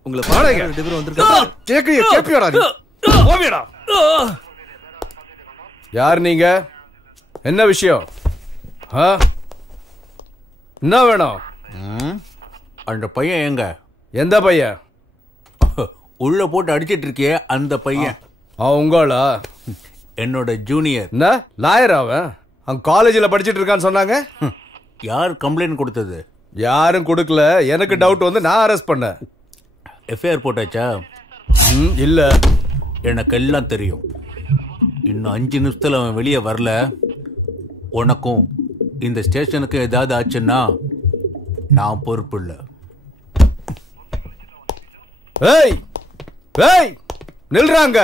உங்களை வாடாங்க. ரெண்டு பேரும் வந்திருக்காங்க. கேப்பியாடா நீ? போவியடா. யார் நீங்க? என்ன விஷயம்? என்ன வேணும்? அந்த பையன் எங்க? எந்த பையன்? உள்ள போட்டு அடிச்சிட்டு இருக்கியே அந்த பையன். உங்களா? என்னோட ஜூனியர். என்ன லாயர் அவன்? அவன் காலேஜில் படிச்சிட்டு இருக்கான்னு சொன்னாங்க. யார் கம்ப்ளைண்ட் கொடுத்தது? யாரும் கொடுக்கல. எனக்கு டவுட் வந்து நான் அரெஸ்ட் பண்ணேன். எஃப்ஐஆர் போட்டாச்சா? இல்ல. எனக்கு எல்லாம் தெரியும். இன்னும் 5 நிமிஷத்துல அவன் வெளியே வரல, உனக்கும் இந்த ஸ்டேஷனுக்கு ஏதாவது ஆச்சுன்னா நான் பொறுப்பு இல்லை. ஏய் ஏய் நில்றாங்க.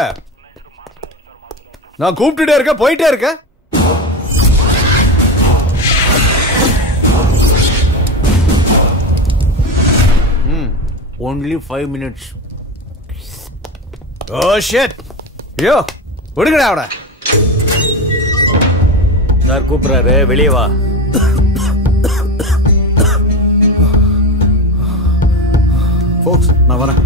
நான் கூப்பிட்டுட்டே இருக்க, போயிட்டே இருக்க. only 5 minutes. Oh shit. ஐயோ விடுங்கடா அவனை. சார் கூப்பிடுறாரு, வெளியே வா. Folks, நான் வரேன்.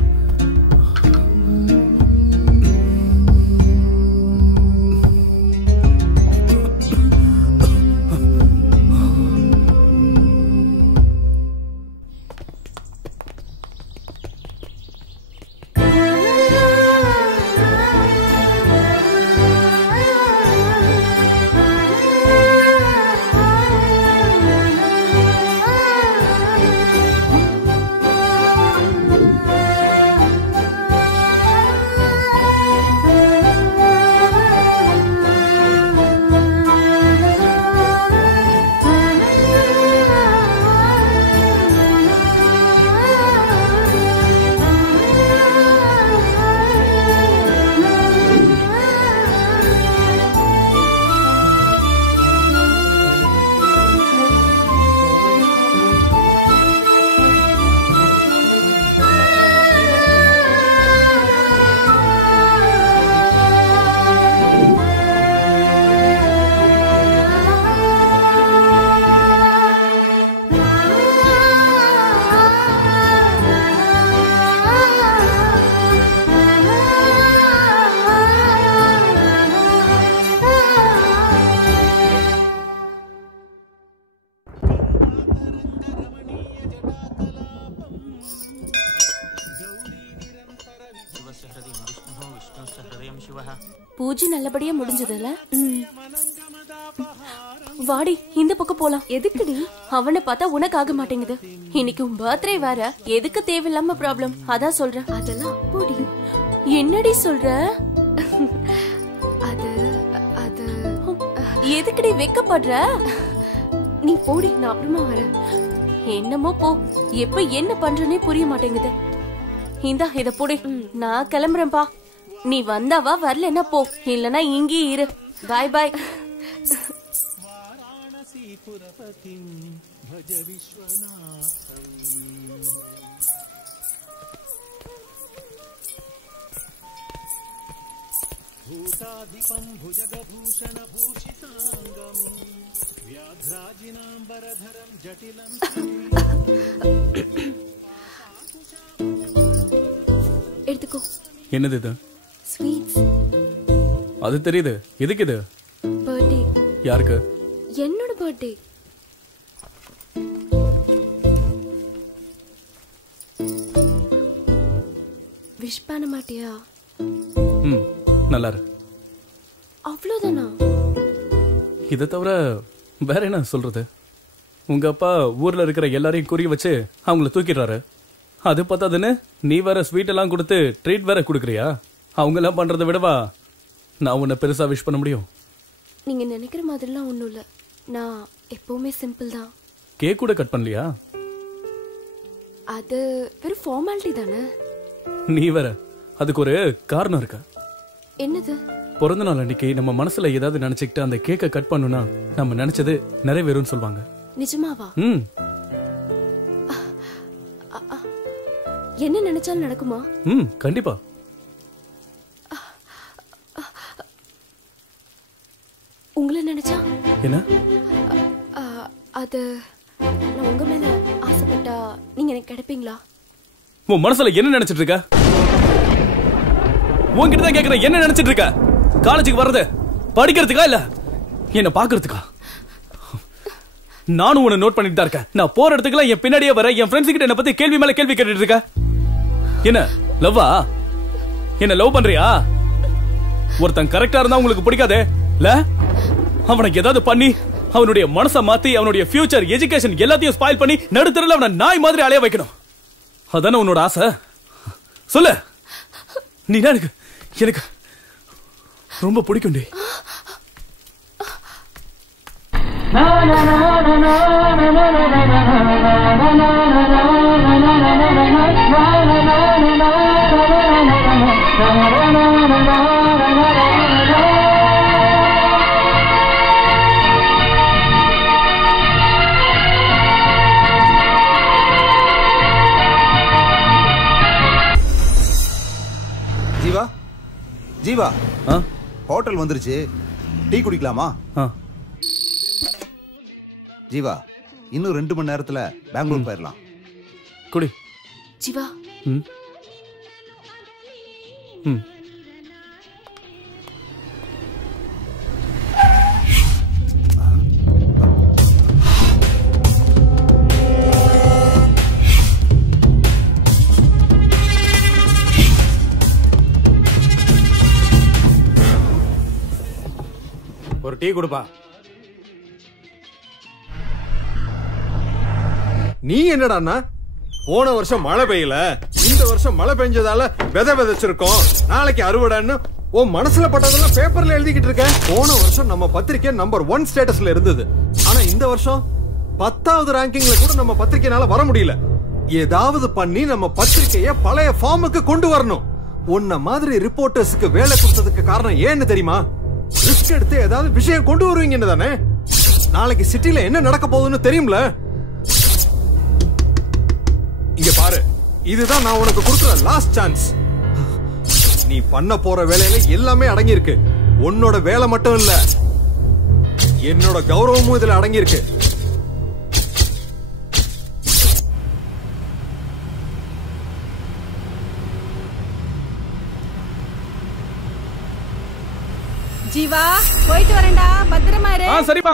பூஜை நல்லபடியா முடிஞ்சதுல. வாடி இந்த பக்கம் போலாம். எதுக்குடி? அவனை பார்த்தா உனக்கு ஆக மாட்டேங்குது. இன்னைக்கு உன் பர்த்டே வேற, எதுக்கு தேவையில்லாம ப்ராப்ளம்? அதான் சொல்றேன். அதெல்லாம் போடி. என்னடி சொல்ற? அது அது எதுக்குடி வெக்கப்படுற? நீ போடி, நான் அப்புறமா வரேன். என்னமோ போ. எப்ப என்ன பண்றனே புரிய மாட்டேங்குது. இந்தா இத போடி. நான் கிளம்புறேன்பா. நீ வந்தாவா, வரலன்னா போ. இல்லனா இங்கே இரு. பாய் பாய். भूताधिपं भुजगभूषण भूषितांगं व्याघ्राजिनांबरधरं जटिलं எடுத்துக்கோ. என்னது இது? ஸ்வீட்ஸ். அது தெரியுது. எதுக்கு இது? பர்த்டே. யாருக்கு? என்னோட பர்த்டே. விஷ் பண்ண மாட்டியா? நல்லா இரு. அவ்வளவுதானா? இதை தவிர வேற என்ன சொல்றது? உங்க அப்பா ஊர்ல இருக்கிற எல்லாரையும் குறி வச்சு அவங்கள தூக்கிடுறாரு. அது பார்த்தாதுன்னு நீ வேற ஸ்வீட் எல்லாம் கொடுத்து ட்ரீட் வேற கொடுக்குறியா? அவங்க எல்லாம் பண்றதை விடவா நான் உன்னை பெருசா விஷ் பண்ண முடியும்? நீங்க நினைக்கிற மாதிரிலாம் ஒண்ணும் இல்ல. நான் எப்பவுமே சிம்பிள் தான். கேக் கூட கட் பண்ணலையா? அது வெறும் ஃபார்மாலிட்டி தானே. நீ வேற, அதுக்கு ஒரு காரணம் இருக்கு. என்னது? பிறந்த நாள் அன்னைக்கு நம்ம மனசுல ஏதாவது நினைச்சுக்கிட்டு அந்த கேக்கை கட் பண்ணுனா நம்ம நினைச்சது நிறைவேறும்னு சொல்லுவாங்க. நிஜமாவா? என்ன நினைச்சாலும் நடக்குமா? கண்டிப்பா. என்ன? அது நான் உங்க மேல ஆசைப்பட்டா நீங்க எனக்கு கிடைப்பீங்களா? உன் மனசுல என்ன நினைச்சிட்டு இருக்க? உன்கிட்ட தான் கேக்குறேன், என்ன நினைச்சிட்டு இருக்க? காலேஜுக்கு வர்றது படிக்கிறதுக்கா இல்ல என்ன பாக்குறதுக்கா? நானும் உன்னை நோட் பண்ணிட்டு தான் இருக்கேன். நான் போற இடத்துக்குலாம் என் பின்னாடியே வர என் ஃப்ரெண்ட்ஸ் கிட்ட என்ன பத்தி கேள்வி மேல கேள்வி கேட்டுட்டு இருக்க. என்ன லவ்வா? என்ன லவ் பண்றியா? ஒருத்தன் கரெக்டா இருந்தா உங்களுக்கு பிடிக்காதே இல்ல? அவனுக்கு ஏதாவது பண்ணி அவனுடைய மனசை மாத்தி அவனுடைய ஃபியூச்சர் எஜுகேஷன் எல்லாத்தையும் ஸ்பாயில் பண்ணி நடுத்தரல அவனை நாய் மாதிரி அலைய வைக்கணும். அதானே உன்னோட ஆசை? சொல்லு. நீ எனக்கு ரொம்ப பிடிக்கும். ஜீவா ஜீவா, ஹோட்டல் வந்துருச்சு, டீ குடிக்கலாமா? ஜீவா, இன்னும் 2 மணி நேரத்துல பெங்களூர் போயிடலாம். குடி. ஜீவா. ஒரு டீ கொடுப்பா. நீ என்னடான்னா போன வருஷம் மழை பெய்யல, இந்த வருஷம் மழை பெஞ்சதால விதை விதைச்சிருக்கோம், நாளைக்கு அறுவடைன்னு உன் மனசுல பட்டதெல்லாம் பேப்பர்ல எழுதிக்கிட்டு இருக்க. போன வருஷம் நம்ம பத்திரிக்கை நம்பர் 1 ஸ்டேட்டஸ்ல இருந்தது. ஆனா இந்த வருஷம் 10வது ரேங்கிங்ல கூட நம்ம பத்திரிக்கைனால வர முடியல. ஏதாவது பண்ணி நம்ம பத்திரிக்கைய பழைய ஃபார்முக்கு கொண்டு வரணும். உன்ன மாதிரி ரிப்போர்ட்டர்ஸ்க்கு வேலை கொடுத்ததுக்கு காரணம் ஏன்னு தெரியுமா? ரிஸ்க் எடுத்து ஏதாவது விஷயம் கொண்டு வருவீங்கன்னு தானே. நாளைக்கு சிட்டில என்ன நடக்க போகுதுன்னு தெரியும்ல. இங்க பாரு, இதுதான் நான் உனக்கு கொடுக்கிற லாஸ்ட் சான்ஸ். நீ பண்ண போற வேலையில எல்லாமே அடங்கி இருக்கு. உன்னோட வேலை மட்டும் இல்ல, என்னோட கௌரவமும் இதுல அடங்கி இருக்கு. ஜீவா, போயிட்டு வரேன்டா, பத்திரமா இரு. சரிப்பா.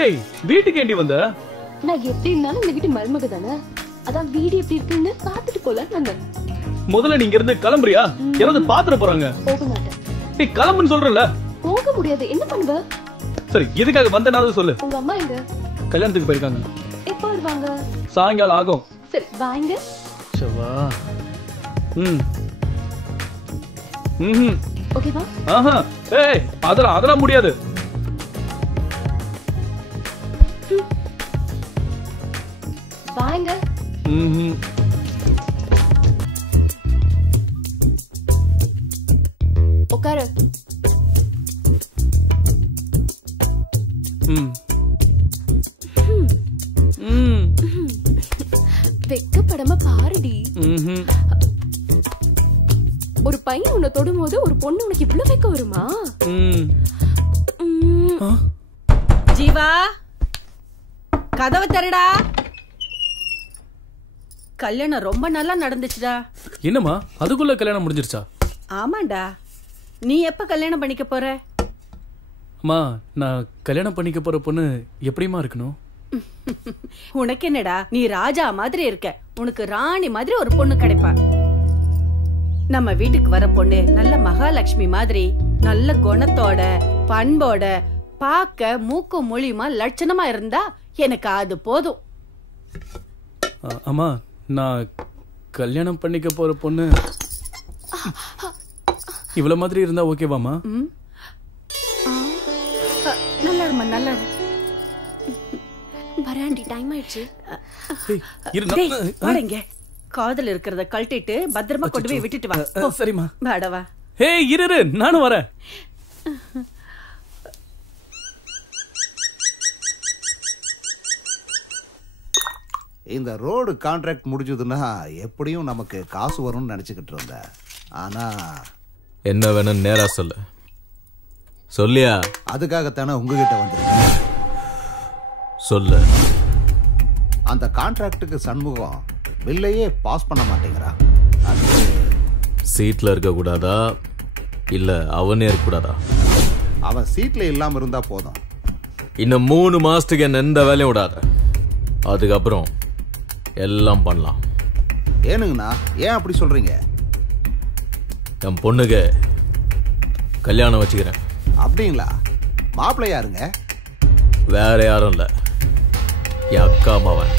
ஏய், வீட்டுக்கு ஏண்டி வந்த? நான் எப்படி இருந்தாலும் இந்த வீட்டு மருமக தானே, அதான் வீடு எப்படி இருக்குன்னு பார்த்துட்டு போலான்னு வந்தேன். முதல்ல நீங்க இருந்து கிளம்புறியா? யாராவது பாத்துற போறாங்க. போக மாட்டேன். நீ கிளம்புன்னு சொல்றல. போக முடியாது, என்ன பண்ணுவ? சரி, இதுக்காக வந்தனாவது சொல்லு. உங்க அம்மா எங்க? கல்யாணத்துக்கு போயிருக்காங்க. எப்போ வருவாங்க? சாயங்காலம் ஆகும். சரி, வாங்க. சவா. ஓகேவா? ஆஹா, ஏய், அதெல்லாம் முடியாது. வாங்க. உட்காரு. வெக்கப்படாம பாருடி. ஒரு பையன் உன்னை தொடும் போது ஒரு பொண்ணு உனக்கு இவ்வளவு வெக்க வருமா? ஜீவா, கதவை தரடா. கல்யாணம் ரொம்ப நல்லா நடந்துச்சுடா. என்னம்மா, அதுக்குள்ள கல்யாணம் முடிஞ்சிருச்சா? ஆமாண்டா. நீ எப்ப கல்யாணம் பண்ணிக்க போற? அம்மா, நான் கல்யாணம் பண்ணிக்க போற பொண்ணு எப்படிமா இருக்கணும்? உனக்கு என்னடா, நீ ராஜா மாதிரி இருக்க. உனக்கு ராணி மாதிரி ஒரு பொண்ணு கிடைப்பா. நம்ம வீட்டுக்கு வர பொண்ணு நல்ல மகாலட்சுமி மாதிரி, நல்ல குணத்தோட பண்போட, பார்க்க மூக்கு மொழியுமா லட்சணமா இருந்தா எனக்கு அது போதும். அம்மா, நான் கல்யாணம் பண்ணிக்க போற பொண்ணு இவ்வளவு மாதிரி இருந்தா ஓகேவாமா? நல்லா இருமா, நல்லா வராண்டி, டைம் ஆயிடுச்சு. வாடங்க. காதல் இருக்கிறத கழட்டிட்டு பத்திரமா கொண்டு போய் விட்டுட்டு வா. சரிம்மா. வாடவா. ஹே, இரு, நானும் வரேன். இந்த ரோடு கான்ட்ராக்ட் முடிஞ்சதுன்னா எப்படியும் நமக்கு காசு வரும்னு நினைச்சுக்கிட்டு இருந்தேன். ஆனா என்ன வேணும் நேரா சொல்லு. சொல்லியா? அதுக்காகத்தானே உங்ககிட்ட வந்திருக்கேன். சொல்லு. அந்த கான்ட்ராக்டுக்கு சண்முகம் பில்லையே பாஸ் பண்ண மாட்டேங்கிறான். சீட்ல இருக்க கூடாதா இல்ல அவனே இருக்க கூடாதா? அவன் சீட்ல இல்லாம இருந்தா போதும். இன்னும் 3 மாசத்துக்கு என்ன எந்த வேலையும் விடாத. அதுக்கப்புறம் எல்லாம் பண்ணலாம். ஏனுங்கண்ணா ஏன் அப்படி சொல்றீங்க? என் பொண்ணுக்கு கல்யாணம் வச்சுக்கிறேன். அப்படிங்களா? மாப்பிள்ளை யாருங்க? வேற யாரும் இல்ல, என் அக்கா மாவன்.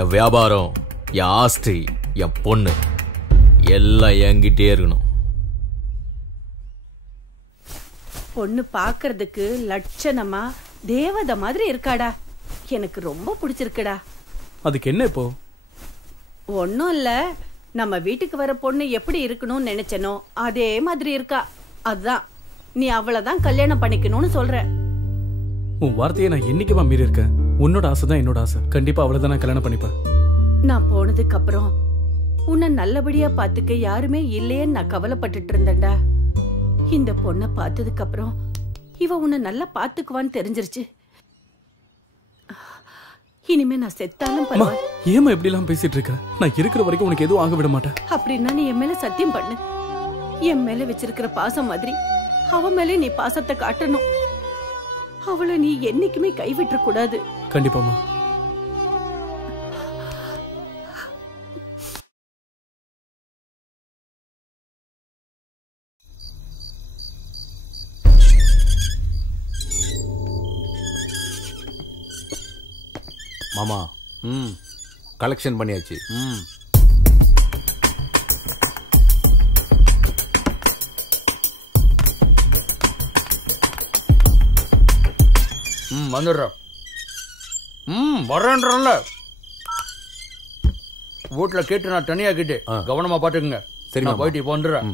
என் வியாபாரம், என் ஆஸ்தி, என் பொண்ணு எல்லாம் என்கிட்டே இருக்கணும். பொண்ணு பாக்குறதுக்கு லட்சணமா தேவதை மாதிரி இருக்காடா. எனக்கு ரொம்ப பிடிச்சிருக்குடா. அதுக்கு என்ன இப்போ? ஒன்னும் இல்ல, நம்ம வீட்டுக்கு வர பொண்ணு எப்படி இருக்கணும்னு நினைச்சனோ அதே மாதிரி இருக்கா. அதான் நீ அவளதான் கல்யாணம் பண்ணிக்கணும்னு சொல்ற. உன் வார்த்தையை நான் என்னைக்குமா மீறி இருக்கேன்? உன்னோட ஆசை தான் என்னோட ஆசை. கண்டிப்பா அவளதான் நான் கல்யாணம் பண்ணிப்பேன். நான் போனதுக்கு அப்புறம் உன்னை நல்லபடியா பாத்துக்க யாருமே இல்லையேன்னு நான் கவலைப்பட்டுட்டு இருந்தேன்டா. இந்த பொண்ணை பார்த்ததுக்கு அப்புறம் இவ உன்னை நல்லா பாத்துக்குவான்னு தெரிஞ்சிருச்சு. இனிமே நான் செத்தாலும் பரவாயில்ல. ஏமா இப்படி எல்லாம் பேசிட்டு இருக்க? நான் இருக்கிற வரைக்கும் உனக்கு எதுவும் ஆக விட மாட்டேன். அப்படின்னா நீ என் மேல சத்தியம் பண்ணு. என் மேல வச்சிருக்கிற பாசம் மாதிரி அவ மேல நீ பாசத்தை காட்டணும். அவளை நீ என்னைக்குமே கைவிட்ட கூடாது. கண்டிப்பாமா. மாமா கலெக்ஷன் பண்ணியாச்சு. வந்துடுறோம். வரேன்றல வீட்டுல கேட்டு நான் தனியா கேட்டு கவனமா பாத்துக்குங்க. சரி, நான் போயிட்டு இப்போ வந்துடுறேன்.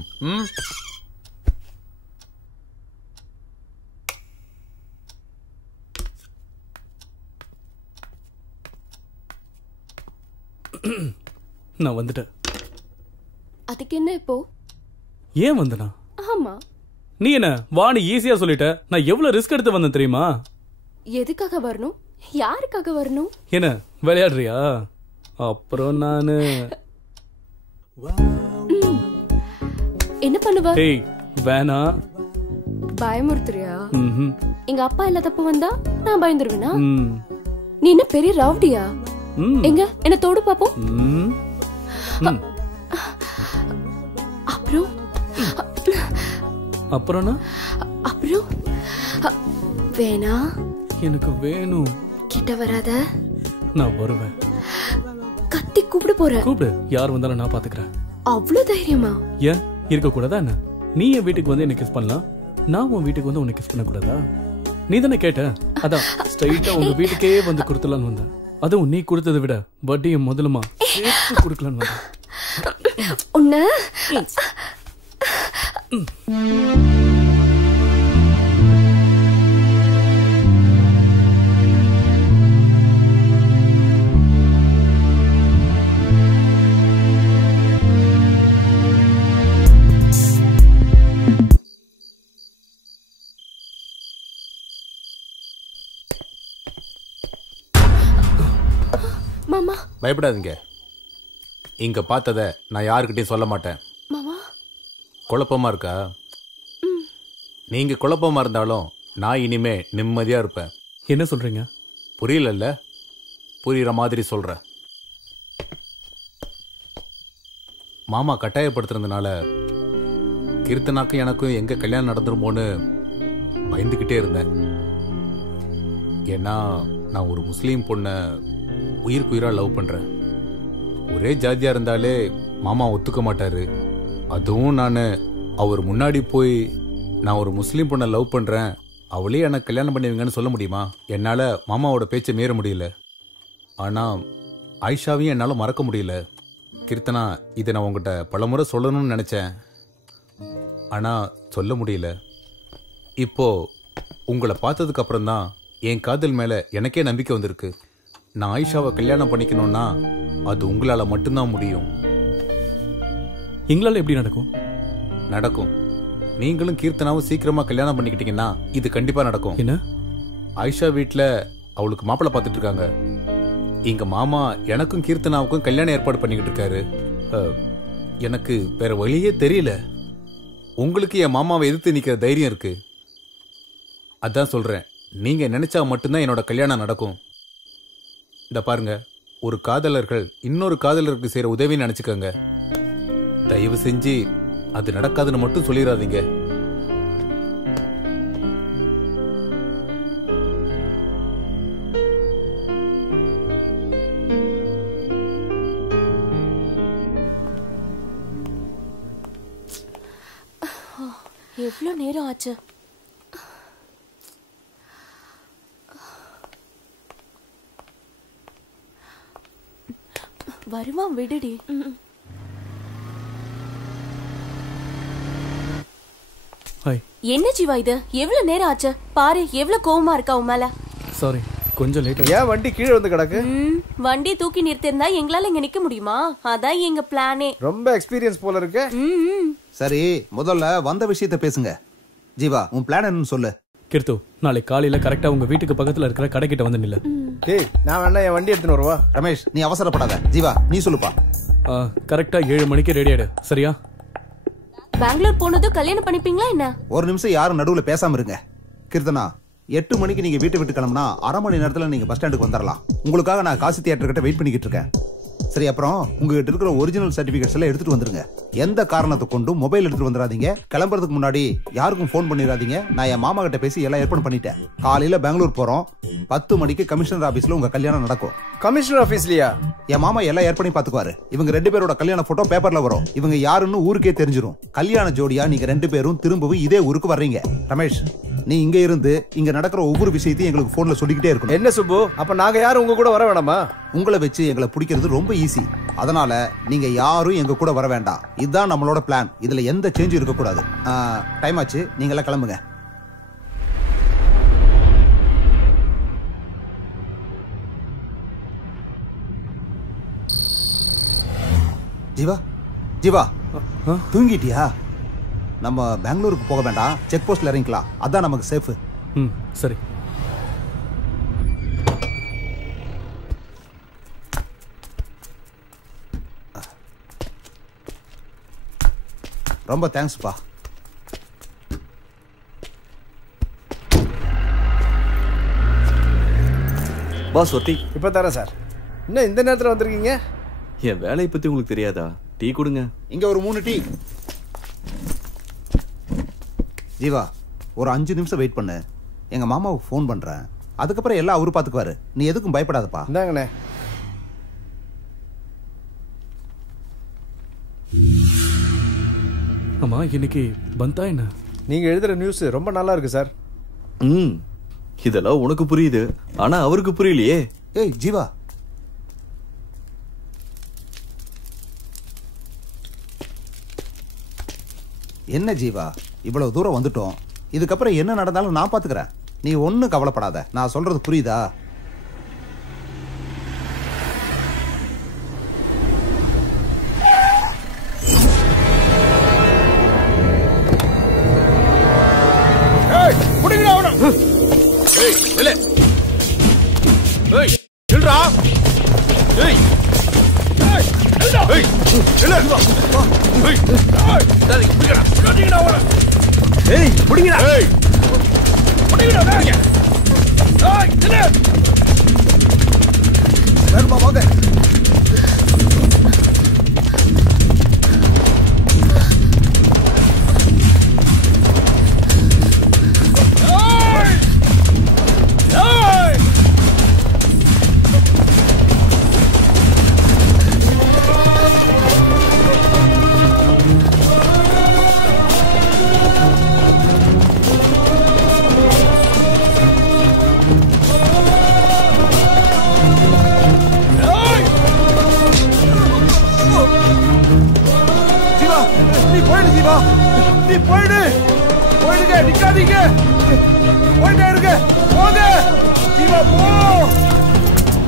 நான் வந்துட்டேன். அதுக்கு என்ன இப்போ? ஏன் வந்தனா? ஆமா, நீ என்ன வாணி ஈஸியா சொல்லிட்ட. நான் எவ்வளவு ரிஸ்க் எடுத்து வந்தேன் தெரியுமா? எதுக்காக வரணும்? யாருக்காக வரணும்? என்ன விளையாடுறியா? அப்புறம் நானு என்ன பண்ணுவ? ஏய் வேணா. பயமுறுத்துறியா? எங்க அப்பா இல்லாதப்ப வந்தா நான் பயந்துருவேனா? நீ என்ன பெரிய ரவுடியா? எங்க என்ன தோடு பாப்போம். அப்புறம் அப்புறம் அப்புறம் வேணா. எனக்கு வேணும். கிட்ட வராத. நான் வருவேன். கத்தி கூப்பிட போறேன். கூப்பிடு. யார் வந்தாலும் நான் பாத்துக்கிறேன். அவ்வளவு தைரியமா? ஏன் இருக்க கூடாதா என்ன? நீ என் வீட்டுக்கு வந்து என்ன கிஸ் பண்ணலாம், நான் உன் வீட்டுக்கு வந்து உன்னை கிஸ் பண்ண கூடாதா? நீ தானே கேட்ட, அதான் ஸ்ட்ரைட்டா உங்க வீட்டுக்கே வந்து கொடுத்துலான்னு வந்தேன். அதுவும் நீ கொடுத்ததை விட வட்டியை முதலுமா சேர்த்து கொடுக்கலான்னு வந்தேன். உன்ன மாமா பயப்படாதீங்க. இங்க பார்த்தத நான் யாருக்கிட்டையும் சொல்ல மாட்டேன். மாமா குழப்பமா இருக்கா? நீங்க குழப்பமா இருந்தாலும் நான் இனிமே நிம்மதியா இருப்பேன். என்ன சொல்றீங்க? புரியல? புரியுற மாதிரி சொல்றேன். மாமா கட்டாயப்படுத்துறதுனால கீர்த்தனாக்கும் எனக்கும் எங்க கல்யாணம் நடந்துருமோன்னு பயந்துகிட்டே இருந்தேன். ஏன்னா நான் ஒரு முஸ்லீம் பொண்ணை உயிருக்கு உயிரா லவ் பண்றேன். ஒரே ஜாதியா இருந்தாலே மாமா ஒத்துக்க மாட்டாரு. அதுவும் நான் அவர் முன்னாடி போய் நான் ஒரு முஸ்லீம் பொண்ணை லவ் பண்றேன், அவளே எனக்கு கல்யாணம் பண்ணுவீங்கன்னு சொல்ல முடியுமா? என்னால மாமாவோட பேச்சை மீற முடியல. ஆனா ஆயிஷாவையும் என்னால மறக்க முடியல. கீர்த்தனா, இதை நான் உங்ககிட்ட பலமுறை சொல்லணும்னு நினைச்சேன், ஆனா சொல்ல முடியல. இப்போ உங்களை பார்த்ததுக்கு அப்புறம் தான் என் காதல் மேல எனக்கே நம்பிக்கை வந்திருக்கு. நான் ஆயிஷாவை கல்யாணம் பண்ணிக்கணும்னா அது உங்களால மட்டும்தான் முடியும். எங்களால எப்படி நடக்கும்? நடக்கும். நீங்களும் கீர்த்தனாவும் சீக்கிரமா கல்யாணம் பண்ணிக்கிட்டீங்கன்னா இது கண்டிப்பா நடக்கும். என்ன? ஆயிஷா வீட்டுல அவளுக்கு மாப்பிள்ளை பார்த்துட்டு இருக்காங்க. எங்க மாமா எனக்கும் கீர்த்தனாவுக்கும் கல்யாணம் ஏற்பாடு பண்ணிக்கிட்டு இருக்காரு. எனக்கு வேற வழியே தெரியல. உங்களுக்கு என் மாமாவை எதிர்த்து நிக்கிற தைரியம் இருக்கு. அதான் சொல்றேன், நீங்க நினைச்சா மட்டும்தான் என்னோட கல்யாணம் நடக்கும். இந்த பாருங்க, ஒரு காதலர்கள் இன்னொரு காதலருக்கு செய்யற உதவின்னு நினைச்சுக்கோங்க. தயவு செஞ்சு அது நடக்காதுன்னு மட்டும் சொல்லிடாதீங்க. எவ்வளவு நேரம் ஆச்சு? வருவான், விடுடி. என்ன ஜீவா இது? எவ்வளவு நேரம் ஆச்சு பாரு. எவ்வளவு கோவமா இருக்கா உன் மேல. சாரி, கொஞ்சம் லேட். ஏன் வண்டி கீழே வந்து கிடக்கு? வண்டி தூக்கி நிறுத்திருந்தா எங்களால இங்க நிக்க முடியுமா? அதான் எங்க பிளானே. ரொம்ப எக்ஸ்பீரியன்ஸ் போல இருக்கு. சரி, முதல்ல வந்த விஷயத்த பேசுங்க. ஜீவா, உன் பிளான் என்னன்னு சொல்லு. கீர்த்து, நாளை காலையில கரெக்டா உங்க வீட்டுக்கு பக்கத்துல இருக்கிற கடைக்கிட்ட வந்து நில்ல. டேய், நான் வேணா என் வண்டி எடுத்துன்னு வருவா. ரமேஷ், நீ அவசரப்படாத. ஜீவா, நீ சொல்லுப்பா. கரெக்டா 7 மணிக்கு ரெடி ஆயிடு, சரியா? பெங்களூர் போனதும் கல்யாணம் பண்ணிப்பீங்களா என்ன? ஒரு நிமிஷம் யாரும் நடுவுல பேசாம இருங்க. கீர்த்தனா, 8 மணிக்கு நீங்க வீட்டை விட்டு கிளம்புனா 1/2 மணி நேரத்துல நீங்க பஸ் ஸ்டாண்டுக்கு வந்துடலாம். உங்களுக்காக நான் காசி தியேட்டர் கிட்ட வெயிட் பண்ணிக்கிட்டு இருக்கேன். சரி, அப்புறம் உங்ககிட்ட இருக்கிற ஒரிஜினல் சர்டிபிகேட்ஸ் எல்லாம் எடுத்துட்டு வந்துருங்க. எந்த காரணத்தை கொண்டும் மொபைல் எடுத்துட்டு வந்துடாதீங்க. கிளம்புறதுக்கு முன்னாடி யாருக்கும் போன் பண்ணிடாதீங்க. நான் என் மாமா கிட்ட பேசி எல்லாம் ஏற்பாடு பண்ணிட்டேன். காலையில பெங்களூர் போறோம். 10 மணிக்கு கமிஷனர் ஆபீஸ்ல உங்க கல்யாணம் நடக்கும். கமிஷனர் ஆபீஸ்லயா? என் மாமா எல்லாம் ஏற்பாடு பாத்துக்குவாரு. இவங்க 2 பேரோட கல்யாண போட்டோ பேப்பர்ல வரும். இவங்க யாருன்னு ஊருக்கே தெரிஞ்சிடும். கல்யாண ஜோடியா நீங்க 2 பேரும் திரும்பவும் இதே ஊருக்கு வர்றீங்க. ரமேஷ், நீ இங்க இருந்து இங்க நடக்கிற ஒவ்வொரு விஷயத்தையும் எங்களுக்கு போன்ல சொல்லிக்கிட்டே இருக்கணும். என்ன சுப்பு, அப்ப நாங்க யாரும் உங்க கூட வர வேணாமா? உங்களை வச்சு எங்களை பிடிக்கிறது ரொம்ப ஈஸி. அதனால நீங்க யாரும் எங்க கூட வர வேண்டாம். இதுதான் நம்மளோட பிளான். இதுல எந்த சேஞ்சும் இருக்க கூடாது. டைம் ஆச்சு, நீங்க எல்லாம் கிளம்புங்க. ஜீவா, ஜீவா, தூங்கிட்டியா? நம்ம பெங்களூருக்கு போக வேண்டாம், செக் போஸ்ட்ல இறங்கிக்கலாம். அதான் நமக்கு சேஃப். சரி. ரொம்ப தேங்க்ஸ்ப்பா. பாஸ் ஒட்டி இப்ப தரேன் சார். என்ன இந்த நேரத்துல வந்திருக்கீங்க? என் வேலையை பத்தி உங்களுக்கு தெரியாதா? டீ கொடுங்க. இங்க ஒரு 3 டீ. ஜீவா, ஒரு 5 நிமிஷம் வெயிட் பண்ணு. எங்க மாமாவுக்கு ஃபோன் பண்றேன். அதுக்கப்புறம் எல்லாம் அவரு பாத்துக்குவாரு. நீ எதுக்கும் பயப்படாதப்பா. இந்தாங்கண்ணே. ஆமா, இன்னைக்கு பந்தா என்ன? நீங்க எழுதுற நியூஸ் ரொம்ப நல்லா இருக்கு சார். இதெல்லாம் உனக்கு புரியுது, ஆனா அவருக்கு புரியலையே. ஏய் ஜீவா, என்ன ஜீவா, இவ்வளவு தூரம் வந்துட்டோம். இதுக்கப்புறம் என்ன நடந்தாலும் நான் பாத்துக்கிறேன். நீ ஒன்னும் கவலைப்படாத. நான் சொல்றது புரியுதா?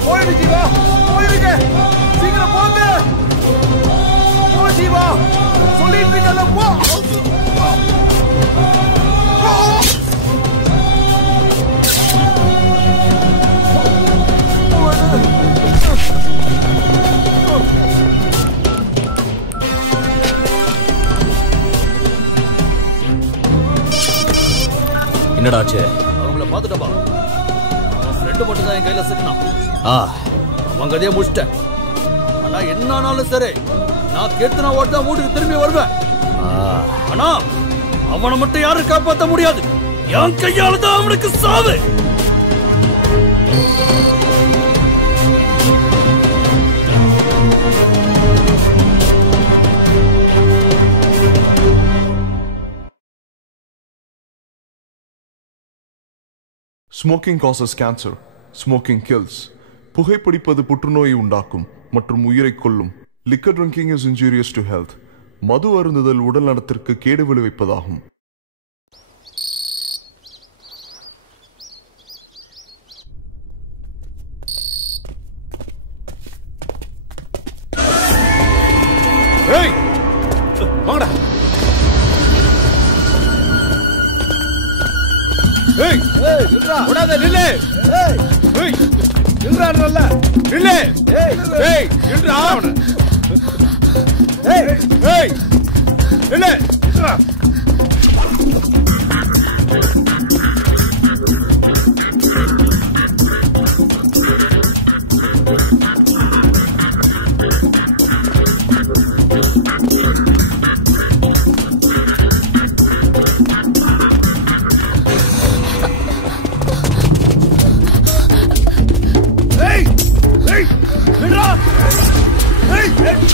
போயிடு ஜீவா, போயிருங்க. சீக்கிரம் போங்க. போ ஜீவா, சொல்லிட்டு இருக்கல போ. என்னடாச்சு? அவங்கள பாத்துட்டப்பா. அவன் ஃப்ரெண்டு மட்டும் தான் என் கையில சிக்கினான். அவன் கதையை முடிச்சிட்டேன். ஆனா என்ன ஆனாலும் சரி, நான் கீர்த்தனா ஓட்டு தான் வீட்டுக்கு திரும்பி வருவேன். ஆனா அவனை மட்டும் யாரும் காப்பாற்ற முடியாது. என் கையால தான் அவனுக்கு சாவு. Smoking causes cancer. Smoking kills. புகைப்பிடிப்பது புற்றுநோயை உண்டாக்கும் மற்றும் உயிரை கொல்லும். Liquor drinking is injurious to health. மது அருந்துதல் உடல் நலத்திற்கு கேடு விளைவிப்பதாகும். ஏய் வாங்கடா. ஏய் ஏய் நில்றா. ஓடாத நில்லு. ஏய் ஏய் நில்றா நல்ல. நில்லு. ஏய் ஏய் நில்றா. ஏய் ஏய் நில்லு. நில்றா. ஏய் ஏய் நில்றா. ஏய் ஏய்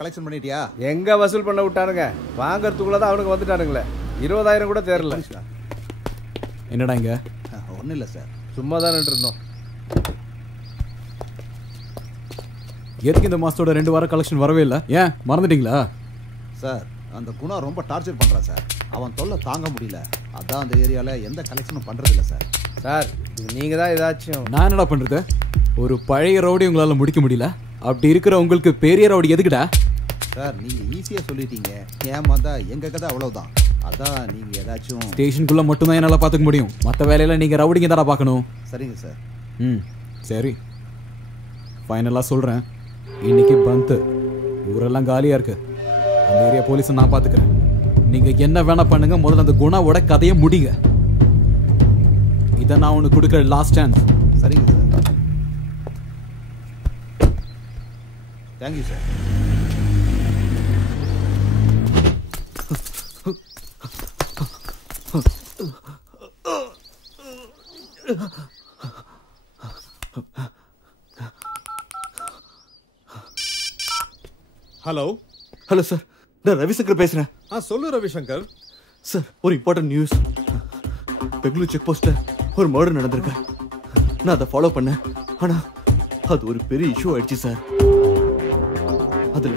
கலெக்ஷன் பண்ணிட்டியா? எங்க வசூல் பண்ண விட்டானுங்க? வாங்கறதுக்குள்ளதான் அவனுக்கு வந்துட்டானுங்களே. 20,000 கூட தேரல. என்னடா இங்க? ஒன்றும் இல்லை சார், சும்மா தான் இருந்தோம். எதுக்கு இந்த மாசத்தோட 2 வார கலெக்ஷன் வரவே இல்லை? ஏன் மறந்துட்டீங்களா? சார் அந்த குணா ரொம்ப டார்ச்சர் பண்ணுறான் சார். அவன் தொல்லை தாங்க முடியல. அதான் அந்த ஏரியாவில் எந்த கலெக்ஷனும் பண்ணுறதில்ல சார். சார் நீங்கள் தான் ஏதாச்சும். நான் என்னடா பண்ணுறது? ஒரு பழைய ரவுடி உங்களால் முடிக்க முடியல. அப்படி இருக்கிற உங்களுக்கு பெரிய ரவுடி எதுக்குடா? சார் நீங்கள் ஈஸியாக சொல்லிட்டீங்க. ஏமாந்தா எங்கள் கதை அவ்வளோதான். அதான் நீங்கள் ஏதாச்சும் ஸ்டேஷனுக்குள்ளே மட்டும்தான் என்னால் பார்த்துக்க முடியும். மற்ற வேலையில் நீங்கள் ரவுடிங்க தானே பார்க்கணும். சரிங்க சார். சரி, ஃபைனலாக சொல்கிறேன். இன்னைக்கு பந்து ஊரெல்லாம் காலியாக இருக்கு. அந்த ஏரியா போலீஸை நான் பார்த்துக்கிறேன். நீங்கள் என்ன வேணா பண்ணுங்க, முதல்ல அந்த குணாவோட கதையை முடிங்க. இதை நான் உனக்கு கொடுக்குற லாஸ்ட் சான்ஸ். சரிங்க sir. Thank you sir. Hello hello sir, நான் ரவிசங்கர் பேசுறேன். சொல்லு ரவிசங்கர். சார் ஒரு இம்பார்ட்டன்ட் நியூஸ். பெங்களூர் செக் போஸ்ட்ல ஒரு மர்டர் நடந்திருக்கு. நான் அதை ஃபாலோ பண்ணேன். ஆனா அது ஒரு பெரிய இஷ்யூ ஆயிடுச்சு சார். அதுல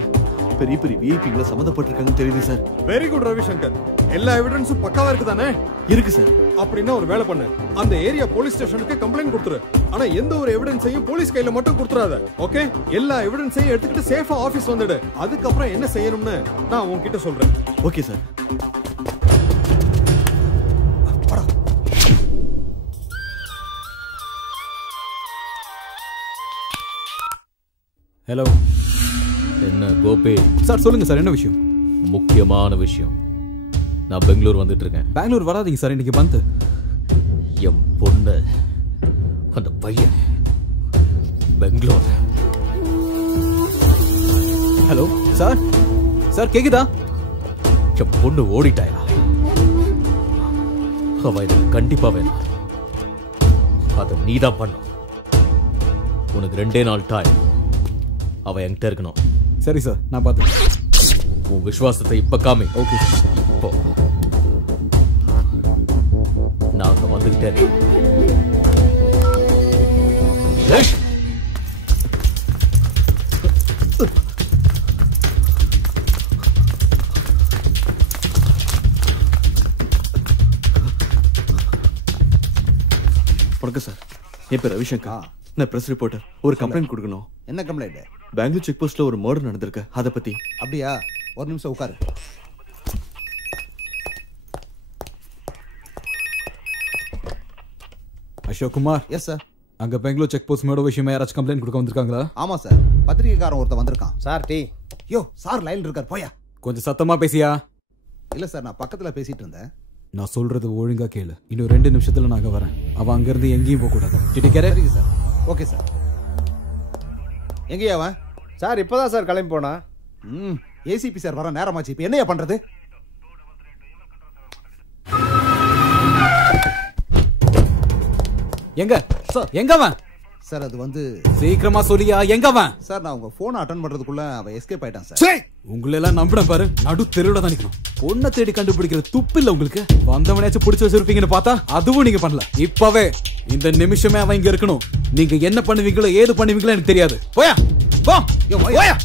பெரிய பெரிய விஐபிங்களை சம்மந்தப்பட்டிருக்காங்கன்னு தெரியுது சார். Very good Ravishankar. எல்லா எவிடன்ஸும் பக்காவா இருக்குதானே? இருக்கு சார். அப்படின்னா ஒரு வேலை பண்ணு, அந்த ஏரியா போலீஸ் ஸ்டேஷனுக்கு கம்ப்ளைண்ட் கொடுத்துரு. ஆனா எந்த ஒரு எவிடன்ஸையும் போலீஸ் கையில மட்டும் கொடுத்துறாத. ஓகே? எல்லா எவிடன்ஸையும் எடுத்துக்கிட்டு சேஃபா ஆபீஸ் வந்துடு. அதுக்கப்புறம் என்ன செய்யணும்னு நான் உன்கிட்ட சொல்றேன். Okay sir. ஹலோ. என்ன கோபி? சார் சொல்லுங்க சார், என்ன விஷயம்? முக்கியமான விஷயம். நான் பெங்களூர் வந்துட்டு இருக்கேன். பெங்களூர் வராதீங்க சார், இன்னைக்கு பந்து. என் பொண்ணு, அந்த பையன் பெங்களூர். Hello sir. சார் கேக்குதா? என் பொண்ணு ஓடிட்டாயா? அவ எனக்கு கண்டிப்பா வேணும். அதை நீதான் பண்ணும். உனக்கு 2 நாள் டைம். அவ என்கிட்ட இருக்கணும். சரி சார், நான் பார்த்து. உன் விசுவாசத்தை இப்ப காமி. ஓகே இப்போ நான் அங்க வந்துகிட்டேன். வணக்கம் சார். என் பேர் ரவிசங்கர். நான் பிரஸ் ரிப்போர்ட்டர். ஒரு கம்ப்ளைண்ட் கொடுக்கணும். என்ன கம்ப்ளைண்ட்? பெங்களூர் செக் போஸ்ட்ல ஒரு மர்டர் நடந்திருக்கு, அதை பத்தி. அப்படியா? ஒரு நிமிஷம் உட்காரு. அசோக் குமார். Yes sir. அங்க பெங்களூர் செக் போஸ்ட் மேட விஷயமா யாராச்சும் கம்ப்ளைண்ட் கொடுக்க வந்திருக்காங்களா? ஆமா சார், பத்திரிகைக்காரன் ஒருத்தன் வந்திருக்கான். Sir tea. யோ சார் லைன்ல இருக்கார், போயா. கொஞ்சம் சத்தமா பேசியா? இல்ல சார், நான் பக்கத்துல பேசிட்டு இருந்தேன். நான் சொல்றது ஒழுங்கா கேளு. இன்னும் 2 நிமிஷத்துல நான் வரேன். அவன் அங்க இருந்து எங்கேயும் போக கூடாது. சரிங்க சார். Okay sir. எங்கேயா அவன்? சார் இப்பதான் சார் கிளம்பி போனா. ஏசிபி சார் வர நேரமாச்சு. இப்ப என்னையா பண்றது? எங்க சார்? எங்க அவன்? சார் அது வந்து சீக்கிரமா சொல்லியா, எங்க அவன்? சார் நான் உங்க போன் அட்டெண்ட் பண்றதுக்குள்ள அவன் எஸ்கேப் ஆயிட்டான் சார். உங்களை எல்லாம் நம்பின பாரு, நடு தெருவுல தான் நிக்கணும். பொண்ணை தேடி கண்டுபிடிக்கிற துப்பு இல்ல உங்களுக்கு. வந்தவனையாச்சும் பிடிச்சு வச்சிருப்பீங்கன்னு பார்த்தா அதுவும் நீங்க பண்ணல. இப்பவே இந்த நிமிஷமே அவன் இங்க இருக்கணும். நீங்க என்ன பண்ணுவீங்களோ ஏது பண்ணுவீங்களோ எனக்கு தெரியாது. போயா போ. போயா.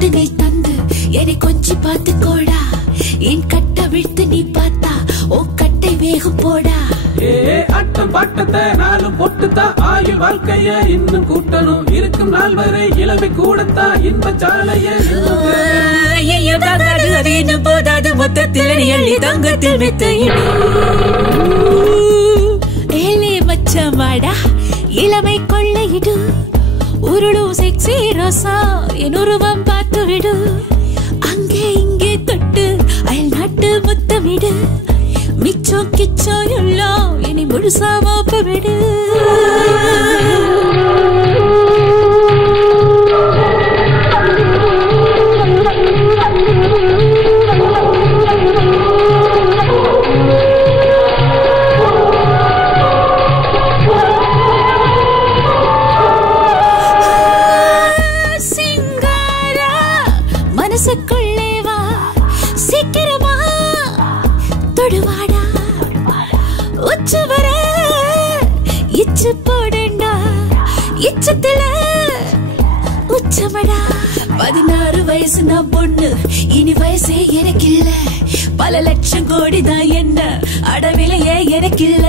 முத்து நீ தந்து என்னை கொஞ்சி பார்த்து கோடா என் கட்ட விட்டு நீ பார்த்தா ஓ கட்டை வேகம் போடா அட்டம் பாட்டத்தை நாளும் பொட்டுத்தான் ஆயுள் வாழ்க்கைய இன்னும் கூட்டணும் இருக்கும் நாள் வரை இளமை கூடத்தான் இன்ப சாலைய அது இன்னும் போதாது மொத்தத்தில் எள்ளி தங்கத்தில் வித்து ஏலே மச்சமாடா இளமை கொள்ளையிடு உருளும் செக்ஸி ரோசா என் உருவம் பார்த்து விடு அங்கே இங்கே தொட்டு அயல் நாட்டு முத்தமிடு மிச்சோ கிச்சோ எல்லாம் என்னை முழுசா மாப்ப விடு சிங்காரா மனசுக்குள்ளே வா சீக்கிரமா தொடுவாடா உச்சு வர இச்சு போடண்டா இச்சத்துல உச்சமடா 16 வயசு நான் பொண்ணு இனி வயசே எனக்கு இல்ல பல லட்சம் கோடி தான் என்ன அடவிலையே எனக்கு இல்ல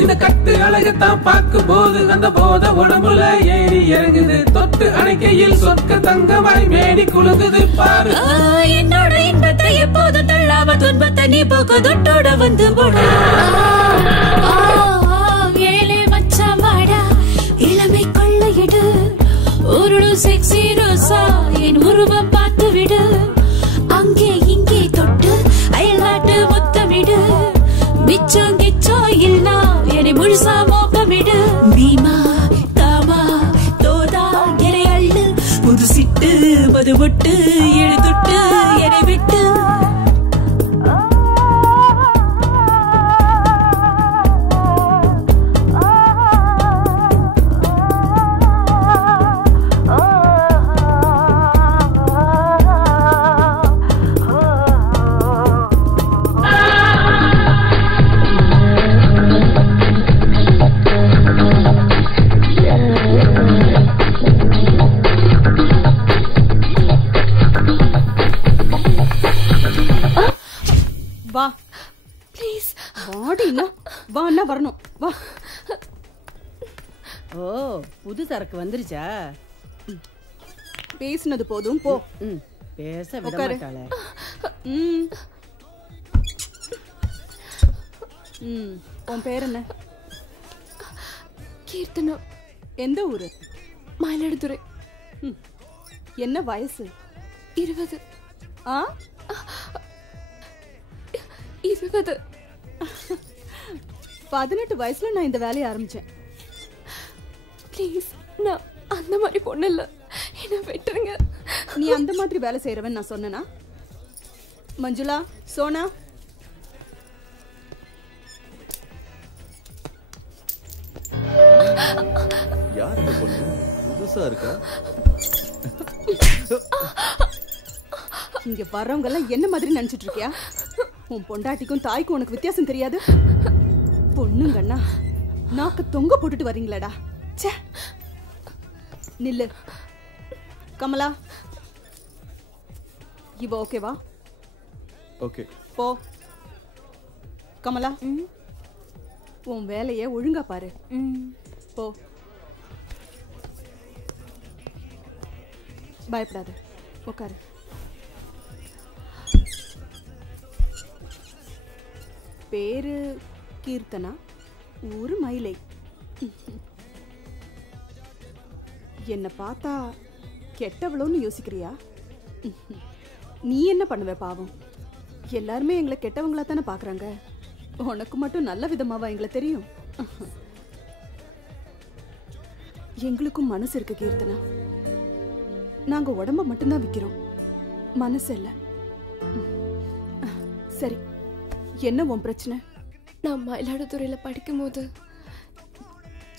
இந்த கட்டு அழகத்தான் பார்க்கும் போது அந்த போத உடம்புல ஏறி இறங்குது தொட்டு அணைக்கையில் சொற்க தங்கமாய் மேடி குலுங்குது பாரு என்னோட இன்பத்தை எப்போதும் தள்ளாம துன்பத்தை நீ போக்கு தொட்டோட வந்து போடா ஏழே மச்சமாடா இளமை கொள்ளையிடு ஒரு செக்ஸி ரோசா என் உருவம் பார்த்து விடு அங்கே இங்கே தொட்டு அயல்நாட்டு முத்தமிடு மிச்சம் கிச்சோ இல்லா என்னை முழுசா மோப்பமிடு பீமா தாமா தோதா எனை அள்ளு புது சிட்டு மது ஒட்டு எழுதுட்டு என்னை விட்டு வா ப்ளீஸ் வாடினா வா அண்ணா வரணும் வா ஓ புது சரக்கு வந்துருச்சா பேசினது போதும் போ பேச விட உட்காரு. மாட்டாளே உன் பேர் என்ன? கீர்த்தனா. எந்த ஊரு? மயிலாடுதுறை. என்ன வயசு? 20. ஆ 20. 18 வயசுல நான் இந்த வேலையை ஆரம்பிச்சேன். ப்ளீஸ், நான் அந்த மாதிரி பொண்ணு இல்ல, என்ன விட்டுருங்க. நீ அந்த மாதிரி வேலை செய்யறவன் நான் சொன்னனா? மஞ்சுளா, சோனா, யார் இந்த பொண்ணு? புதுசா இருக்கா? இங்க வர்றவங்க எல்லாம் என்ன மாதிரி நினைச்சிட்டு இருக்கியா? உன் பொண்டாட்டிக்கும் தாய்க்கும் உனக்கு வித்தியாசம் தெரியாது? பொண்ணுங்கண்ணா நாக்கு தொங்க போட்டுட்டு வரீங்களாடா. ச்சே, நில்லு. கமலா, இவ ஓகேவா? ஓகே. போ. கமலா, உன் வேலைய ஒழுங்கா பாரு. போ. பயப்படாத, உட்காரு. பேரு கீர்த்தனா, ஊரு மயிலை. என்ன பார்த்தா கெட்டவளோன்னு யோசிக்கிறியா? நீ என்ன பண்ணுவ பாவம்? எல்லாருமே எங்களை கெட்டவங்களா தானே பாக்குறாங்க. உனக்கு மட்டும் நல்ல விதமாவா எங்களை தெரியும்? எங்களுக்கும் மனசு இருக்கு கீர்த்தனா. நாங்க உடம்ப மட்டும்தான் விக்கிறோம், மனசு இல்ல. சரி, என்ன உன் பிரச்சனை? நான் மயிலாடுதுறையில படிக்கும் போது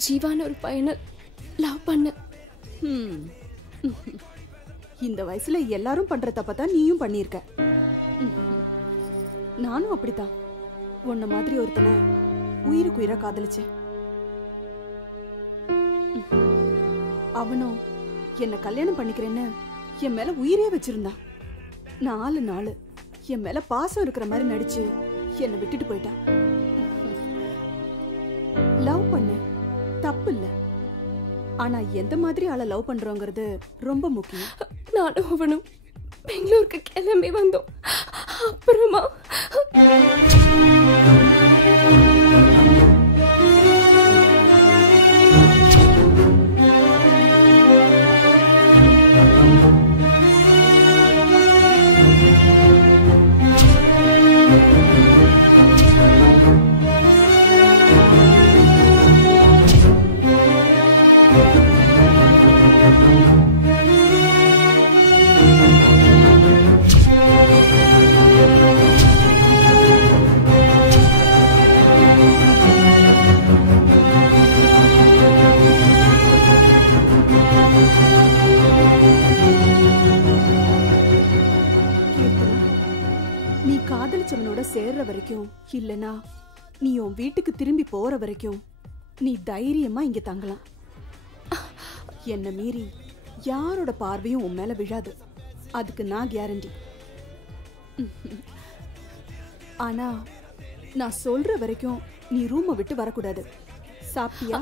ஜீவான ஒரு பையனை லவ் பண்ண. இந்த வயசுல எல்லாரும் பண்ற தப்பதான் நீயும் பண்ணிருக்க. நானும் அப்படித்தான் உன்ன மாதிரி ஒருத்தனை உயிருக்கு உயிரா காதலிச்சேன். அவனும் என்ன கல்யாணம் பண்ணிக்கிறேன்னு என் மேல உயிரே வச்சிருந்தான். 4 நாள் என் மேல பாசம் இருக்கிற மாதிரி நடிச்சு என்னை விட்டுட்டு போயிட்டான். லவ் பண்ண தப்பு இல்ல, ஆனா எந்த மாதிரி ஆளை லவ் பண்றோங்கிறது ரொம்ப முக்கியம். நானும் அவனும் பெங்களூருக்கு கிளம்பி வந்தோம். அப்புறமா காதலிச்சவனோட சேர்ற வரைக்கும் இல்லனா நீ உன் வீட்டுக்கு திரும்பி போற வரைக்கும் நீ தைரியமா இங்க தங்கலாம். என்ன மீறி யாரோட பார்வையும் உன் மேல விழாது, அதுக்கு நான் கேரண்டி. ஆனா நான் சொல்ற வரைக்கும் நீ ரூமை விட்டு வரக்கூடாது. சாப்பிட்டியா?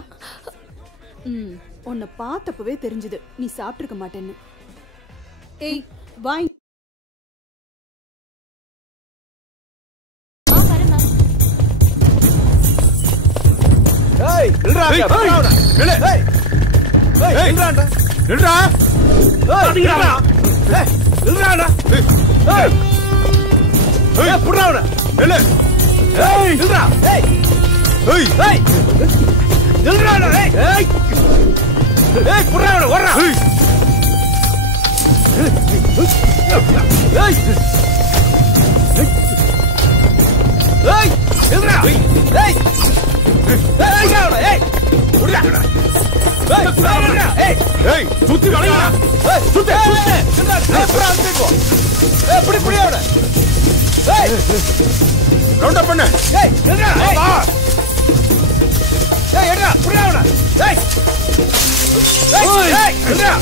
உன்னை பார்த்தப்பவே தெரிஞ்சது நீ சாப்பிட்டிருக்க மாட்டேன்னு. ஏய் வாய். ஏய் நில்றா நில்லு. ஏய் நில்றாடா நில்றா. ஏய் நில்றா. ஏய் நில்றாடா. ஏய் ஏய் புடுறாடா நில்லு. ஏய் நில்றா. ஏய் ஏய் ஏய் நில்றாடா. ஏய் ஏய் ஏய் புடுறாடா ஓடுறா. ஏய் ஏய் ஏய் நில்றா. ஏய் ஏய் சுத்தி வளையா. ஏய் சுத்தி அப்புறம் அந்தேக்கோ. ஏய் புடி புடி அவன. ஏய் ரவுண்ட் அப் பண்ணு. ஏய் நில்றா. வா. ஏய் எடுடா புடி அவன. ஏய் ஏய் நில்றா.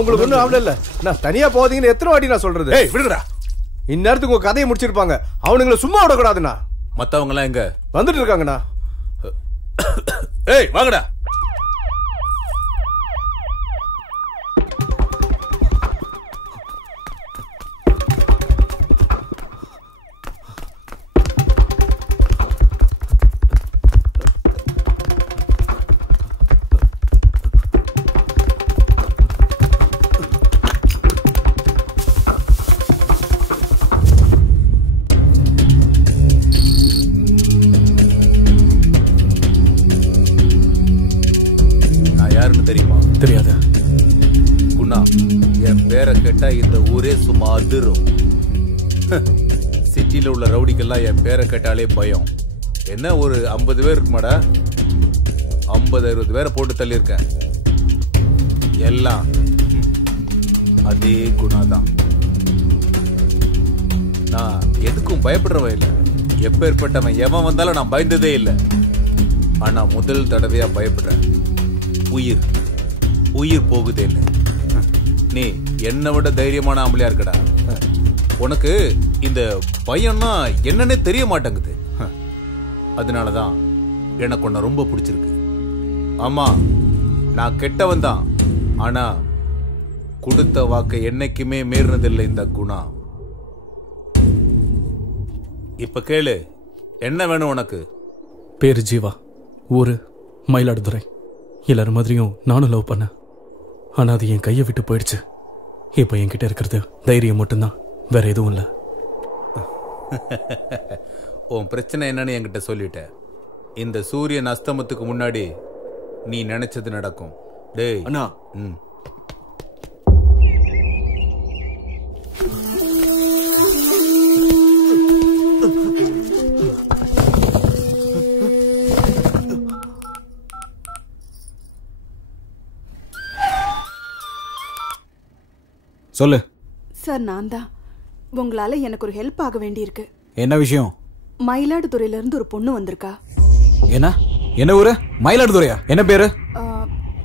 உங்களுக்கு ஒண்ணும் ஆவல இல்ல நான் தனியா போதீங்கன்னு எத்தனை வாட்டி நான் சொல்றது? ஏய் விடுங்கடா. இந்நேரத்துக்கு உங்க கதையை முடிச்சிருப்பாங்க. அவனுங்களை சும்மா விடக்கூடாதுண்ணா. மத்தவங்க எல்லாம் எங்க? வந்துட்டு இருக்காங்கண்ணா. ஏய் வாங்கடா. தெரியாது. குணா, என் பேரை கேட்டா இந்த ஊரே சும்மா அதிரும். சிட்டில உள்ள ரவுடிக்கெல்லாம் என் பேரை கேட்டாலே பயம். என்ன ஒரு 50 பேர் இருக்குமாடா? 50-60 பேரை போட்டு தள்ளியிருக்கேன். எல்லாம் அதே குணா தான். நான் எதுக்கும் பயப்படுறவன் இல்லை. எப்பேற்பட்டவன் எவன் வந்தாலும் நான் பயந்ததே இல்லை. ஆனா முதல் தடவையா பயப்படுறேன். உயிர் போகுதே இல்லை. நீ என்னை விட தைரியமான ஆம்பளையா இருக்கடா. உனக்கு இந்த பயம்னா என்னன்னே தெரிய மாட்டேங்குது. அதனாலதான் எனக்கு உன்னை ரொம்ப பிடிச்சிருக்கு. ஆமா, நான் கெட்டவன் தான். ஆனா கொடுத்த வாக்கை என்னைக்குமே மீறினதில்லை இந்த குணா. இப்ப கேளு, என்ன வேணும் உனக்கு? பேரு ஜீவா, ஊரு மயிலாடுதுறை. எல்லாரும் மாதிரியும் நானும் லவ் பண்ணேன். ஆனா அது என் கையை விட்டு போயிடுச்சு. இப்ப என்கிட்ட இருக்கிறது தைரியம் மட்டும்தான், வேற எதுவும் இல்ல. உன் பிரச்சனை என்னன்னு என்கிட்ட சொல்லிட்ட. இந்த சூரியன் அஸ்தமத்துக்கு முன்னாடி நீ நினைச்சது நடக்கும். டேய் அண்ணா. சொல்லு சார். நான் தான். உங்களால எனக்கு ஒரு ஹெல்ப் ஆக வேண்டியிருக்கு. என்ன விஷயம்? மயிலாடுதுறையில இருந்து ஒரு பொண்ணு வந்திருக்கா. என்ன ஊரு? மயிலாடுதுறையா? என்ன பேரு?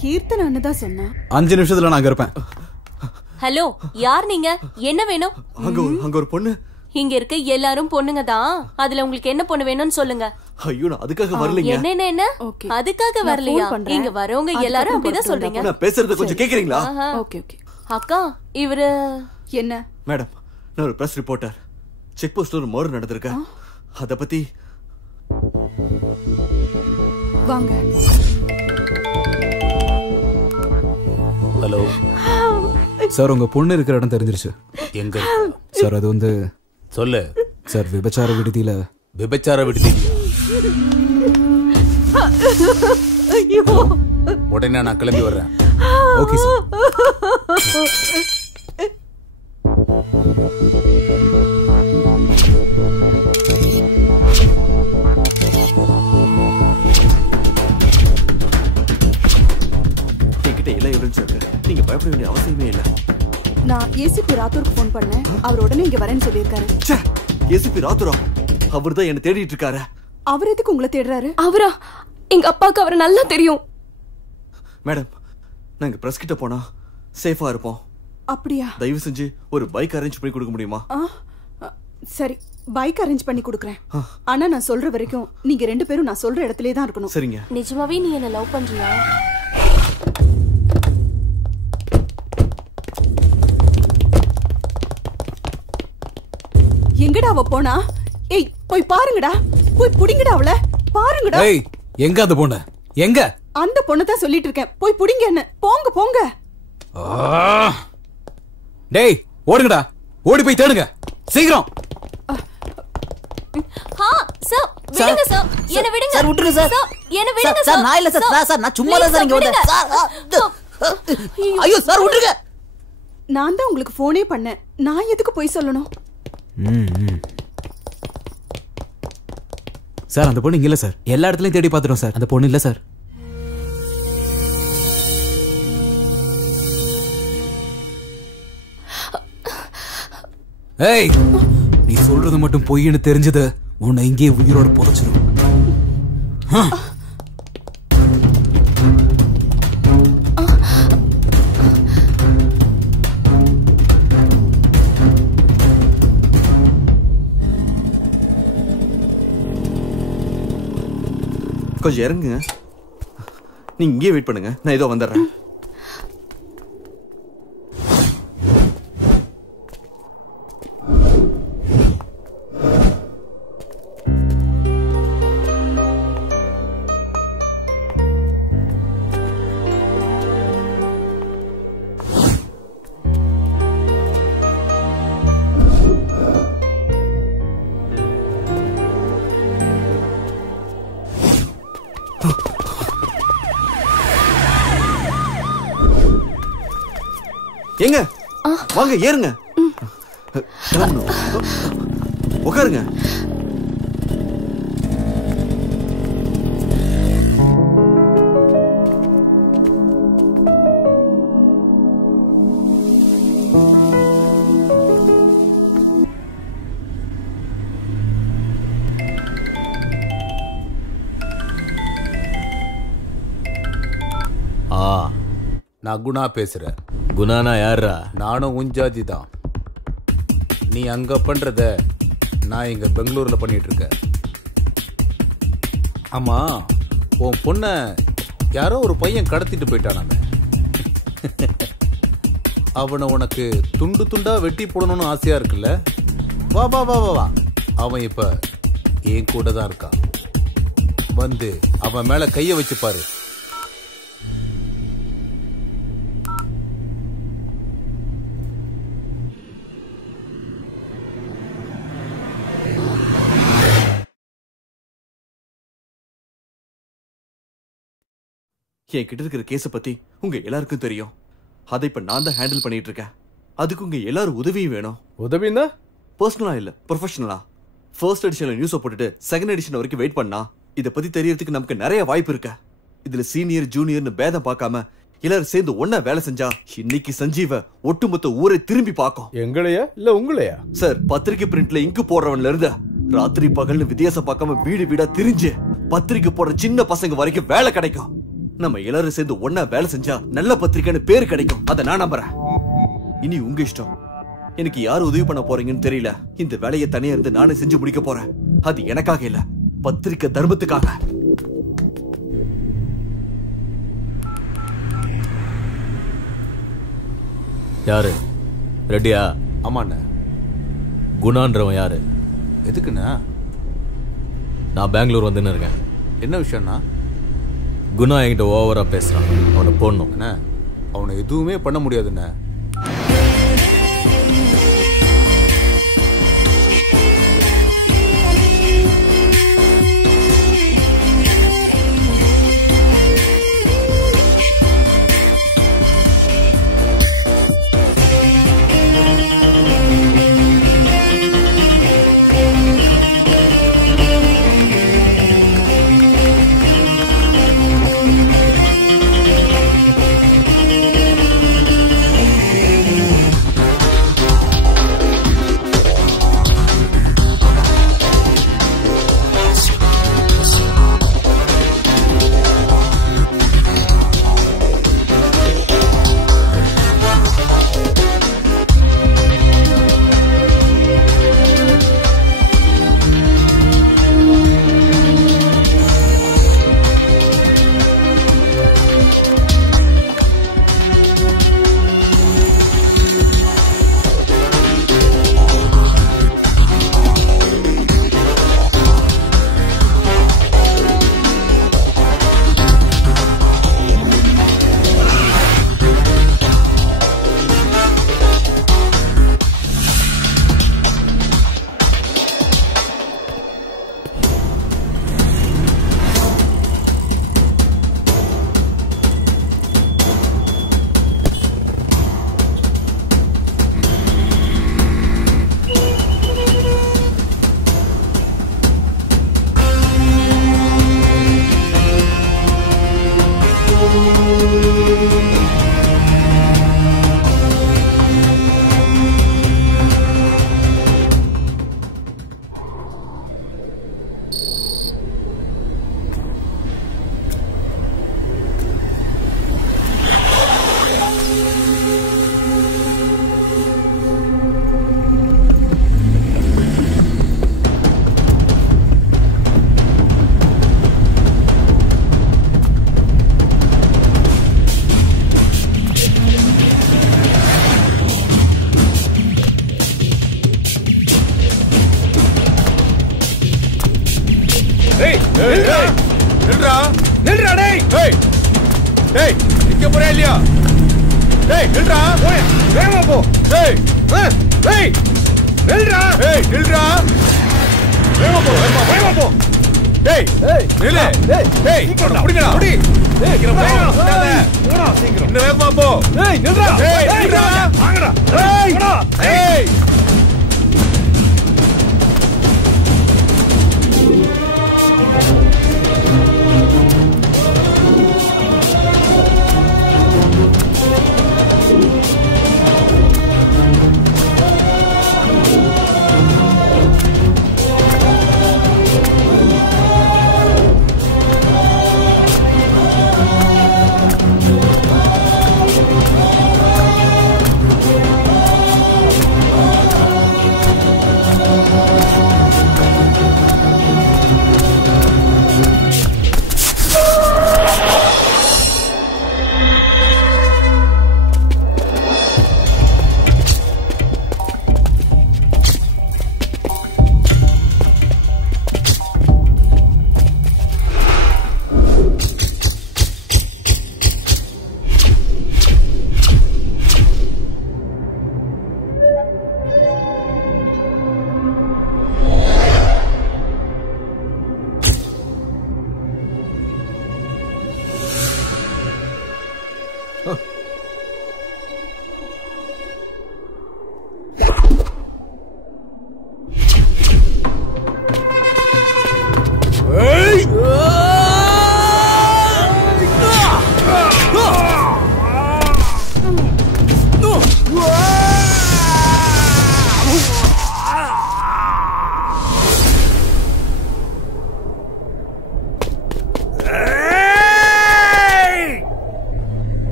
கீர்த்தனான்னு தான் சொன்னா. 5 நிமிஷத்துல நான் இருப்பேன். ஹலோ, யார் நீங்க? என்ன வேணும்? அங்க ஒரு பொண்ணு. இங்க இருக்க எல்லாரும் பொண்ணுங்க தான். அதுல உங்களுக்கு என்ன பொண்ணு வேணும்னு சொல்லுங்க. ஐயோ, நான் அதுக்காக வரலைங்க. என்ன அதுக்காக வரலையா? இங்க வரவங்க எல்லாரும் அப்படிதான் சொல்றீங்க. நான் பேசுறது கொஞ்சம் கேக்குறீங்களா? Okay okay. அக்கா, இவரு என்ன? மேடம், நான் ஒரு பிரஸ் ரிப்போர்ட்டர். செக் போஸ்ட்ல ஒரு மர்டர் நடந்திருக்கு. அத பத்தி வாங்க. ஹலோ சார், உங்க பொண்ணு இருக்கிற இடம் தெரிஞ்சிருச்சு. எங்க சார்? அது வந்து சொல்லு சார். விபச்சார விடுதியில. விபச்சார விடுதி? உடனே நான் கிளம்பி வர்றேன். Okay sir. என்கிட்ட எல்லா எவிடன்ஸ் இருக்கு. நீங்க பயப்பட வேண்டிய அவசியமே இல்ல. நான் ஏசிபி ராத்தூருக்கு போன் பண்ணேன். அவர் உடனே இங்க வரேன்னு சொல்லியிருக்காரு. ஏசிபி ராத்தூரா? அவர் தான் என்ன தேடிட்டு இருக்காரு. அவர் எதுக்கு உங்களை தேடுறாரு? அவரா? எங்க அப்பாவுக்கு அவரை நல்லா தெரியும். மேடம், நாங்க பிரஸ் கிட்ட போனா சேஃபா இருப்போம். அப்படியா? தயவு செஞ்சு ஒரு பைக் அரேஞ்ச் பண்ணி கொடுக்க முடியுமா? சரி, பைக் அரேஞ்ச் பண்ணி கொடுக்குறேன். ஆனா நான் சொல்ற வரைக்கும் நீங்க 2 பேரும் நான் சொல்ற இடத்துலயே தான் இருக்கணும். சரிங்க. நிஜமாவே நீ என்ன லவ் பண்றியா? எங்கடா அவ போனா? ஏய், போய் பாருங்கடா. போய் புடிங்கடா அவள. பாருங்கடா. ஏய், எங்க அந்த பொண்ணு? எங்க? அந்த பொண்ணு தான் சொல்லிட்டு இருக்கேன். போய் புடிங்க என்ன. போங்க போங்க. டேய், ஓடுங்கடா. ஓடி போய் தேடுங்க. சீக்கிரம். சார், விடுங்க சார். என்ன விடுங்க. சார், விட்டுருங்க சார். என்ன விடுங்க சார். சார், நான் இல்ல சார். சார், நான் சும்மா தான் சார் இங்க வந்தேன். சார், ஐயோ சார், விட்டுருங்க. நான் தான் உங்களுக்கு போனே பண்ணேன். நான் எதுக்கு போய் சொல்லணும்? சார், அந்த பொண்ணு இங்க இல்ல சார். எல்லா இடத்துலயும் தேடி பார்த்துட்டோம் சார். அந்த பொண்ணு இல்ல சார். ஏய், நீ சொல்றது மட்டும் பொய்ன்னு தெரிஞ்சது உன்னை இங்கே உயிரோட புதைச்சிடும். கொஞ்சம் இறங்குங்க. நீங்க இங்கே வெயிட் பண்ணுங்க, நான் ஏதோ வந்துடுறேன். ஏங்க வாங்க, ஏறுங்க, உட்காருங்க. நான் குணா பேசுறேன். குணானா யாரா? நானும் உஞ்சாதி தான். நீ அங்க பண்றத நான் இங்க பெங்களூர்ல பண்ணிட்டு இருக்கேன். ஆமா, உன் பொண்ண யாரோ ஒரு பையன் கடத்திட்டு போயிட்டானாமே. அவனை உனக்கு துண்டு துண்டா வெட்டி போடணும்னு ஆசையா இருக்குல்ல? வா வா வா வா வா, அவன் இப்ப என் கூட தான் இருக்கான். வந்து அவன் மேல கைய வச்சு பாரு. என் கிட்ட இருக்கிற கேஸ பத்தி உங்க எல்லாருக்கும் தெரியும். அதை இப்ப நான் தான் ஹேண்டில் பண்ணிட்டு இருக்கேன். அதுக்கு உங்க எல்லாரும் உதவியும் வேணும். உதவினா பர்சனலா இல்ல, ப்ரொஃபஷனலா. ஃபர்ஸ்ட் எடிஷன்ல நியூஸ போட்டுட்டு செகண்ட் எடிஷன் வரைக்கும் வெயிட் பண்ணா இத பத்தி தெரியறதுக்கு நமக்கு நிறைய வாய்ப்பு இருக்கு. இதுல சீனியர் ஜூனியர்னு பேதம் பார்க்காம எல்லாரும் சேர்ந்து ஒன்னா வேலை செஞ்சா இன்னைக்கு சஞ்சீவ ஒட்டுமொத்த ஊரை திரும்பி பார்க்கும். எங்களையா இல்ல உங்களையா? சார், பத்திரிகை பிரிண்ட்ல இங்கு போடுறவன்ல இருந்து ராத்திரி பகல்னு வித்தியாசம் பார்க்காம வீடு வீடா திரிஞ்சு பத்திரிகை போடுற சின்ன பசங்க வரைக்கும் வேலை கிடைக்கும். நம்ம எல்லாரும் சேர்ந்து ஒன்னா வேலை செஞ்சா நல்ல பத்திரிக்கைன்னு பேர் கிடைக்கும். அதை நான் நம்புறேன். இனி உங்க இஷ்டம். எனக்கு யாரு உதவி பண்ண போறீங்கன்னு தெரியல. இந்த வேலையை தனியா இருந்து நானே செஞ்சு முடிக்க போறேன். அது எனக்காக இல்ல, பத்திரிக்கை தர்மத்துக்காக. யாரு? ரெடியா? ஆமாண்ண. குணான்றவன் யாரு? எதுக்குண்ணா? நான் பெங்களூர் வந்துன்னு இருக்கேன். என்ன விஷயம்னா? குணா என்கிட்ட ஓவரா பேசுறான். அவனை போடணும். அவனை எதுவுமே பண்ண முடியாதுண்ணே. வேகமா போ. ஏய் ஏய் நில்றா. ஏய் நில்றா. வேகமா போ. வேகமா போ. ஏய் நில்லு. ஏய் புடிங்கடா. புடி. ஏய் சீக்கிரம் போடா. சீக்கிரம். இன்னும் வேகமா போ. ஏய் நில்றா. ஏய் நில்றா. வாங்கடா. ஏய் ஏய்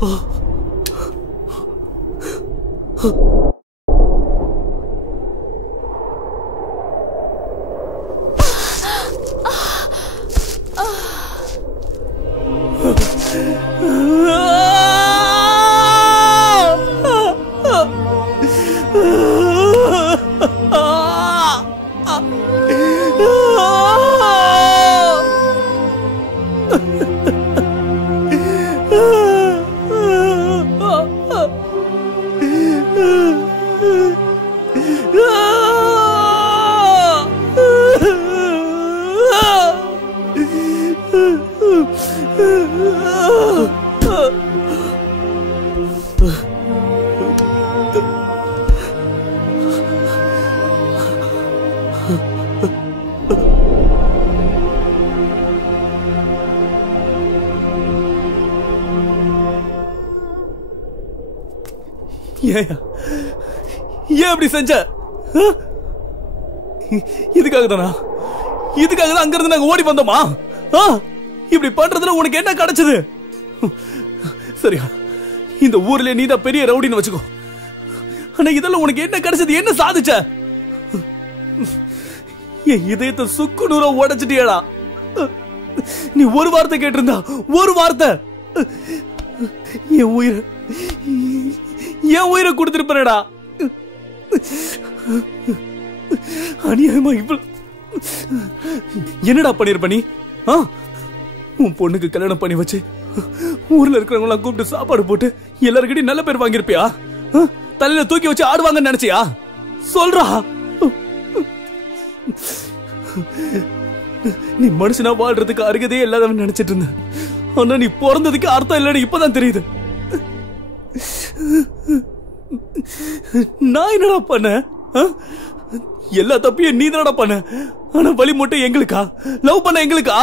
ஏன் அப்படி செஞ்ச? இதுக்காக தானா? இதுக்காக தான் அங்க இருந்து நாங்க ஓடி வந்தோமா? இப்படி பண்றதுல உனக்கு என்ன கிடைச்சது? சரியா, இந்த ஊர்ல நீ தான் பெரிய ரவுடின்னு வச்சுக்கோ. ஆனா இதெல்லாம் உனக்கு என்ன கிடைச்சது? என்ன சாதிச்ச? என் இதயத்தை சுக்கு நூறா உடைச்சிட்டியடா. நீ ஒரு வார்த்தை கேட்டிருந்தா, ஒரு வார்த்தை, என் உயிரை கொடுத்திருப்பேடா. அநியாயமா இவ்வளவு என்னடா பண்ணிருப்ப நீ? உன் பொண்ணுக்கு கல்யாணம் பண்ணி வச்சு ஊர்ல இருக்கிறவங்க கூப்பிட்டு சாப்பாடு போட்டு எல்லாருக்கிட்டையும் நல்ல பேர் வாங்கிருப்பியா? தலையில தூக்கி வச்சு ஆடுவாங்கன்னு நினைச்சியா? சொல்றா. நீ மனுஷனா வாழ்றதுக்கு அருகதையே இல்லாதவன் நினைச்சிட்டு இருந்த. ஆனா நீ பிறந்ததுக்கு அர்த்தம் இல்லைன்னு இப்பதான் தெரியுது. நான் என்னடா பண்ண? எல்லா தப்பையும் நீ தானடா பண்ண. ஆனா வழி மட்டும் எங்களுக்கா? லவ் பண்ண எங்களுக்கா?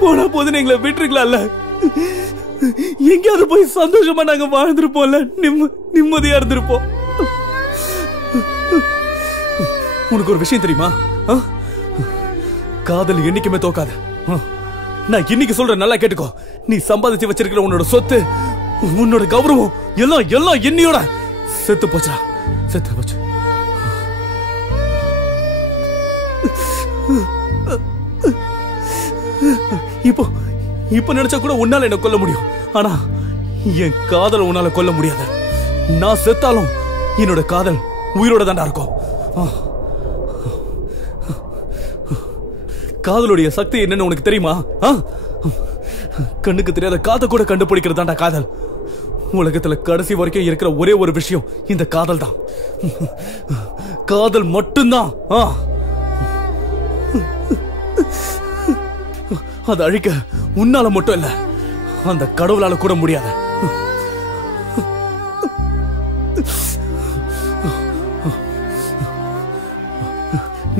போனா போதுன்னு எங்களை விட்டுருக்கலாம்ல. எங்கேயாவது போய் சந்தோஷமா நாங்க வாழ்ந்திருப்போம்ல, நிம்மதியா இருந்திருப்போம். உனக்கு ஒரு விஷயம் தெரியுமா? காதல் என்னைக்குமே தோக்காது. நான் இன்னைக்கு சொல்றேன், நல்லா கேட்டுக்கோ. நீ சம்பாதிச்சு வச்சிருக்கிற உன்னோட சொத்து, உன்னோட கௌரவம் எல்லாம் எல்லாம் என்னையோட செத்து போச்சா? செத்து போச்சு. இப்போ இப்ப நினைச்சா கூட உன்னால என்ன கொல்ல முடியும். ஆனா என் காதல் உன்னால கொல்ல முடியாது. நான் செத்தாலும் என்னோட காதல் உயிரோட தாண்டா இருக்கும். காதலுடைய சக்தி என்னன்னு உனக்கு தெரியுமா? கண்ணுக்கு தெரியாத காதை கூட கண்டுபிடிக்கிறதாண்டா காதல். உலகத்துல கடைசி வரைக்கும் இருக்கிற ஒரே ஒரு விஷயம் இந்த காதல் தான். காதல் மட்டும்தான். அதை அழிக்க உன்னால மட்டும் இல்ல, அந்த கடவுளால கூட முடியாது.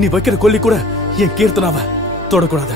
நீ வைக்கிற கொல்லி கூட என் கீர்த்தனாவை தொடக்கூடாது.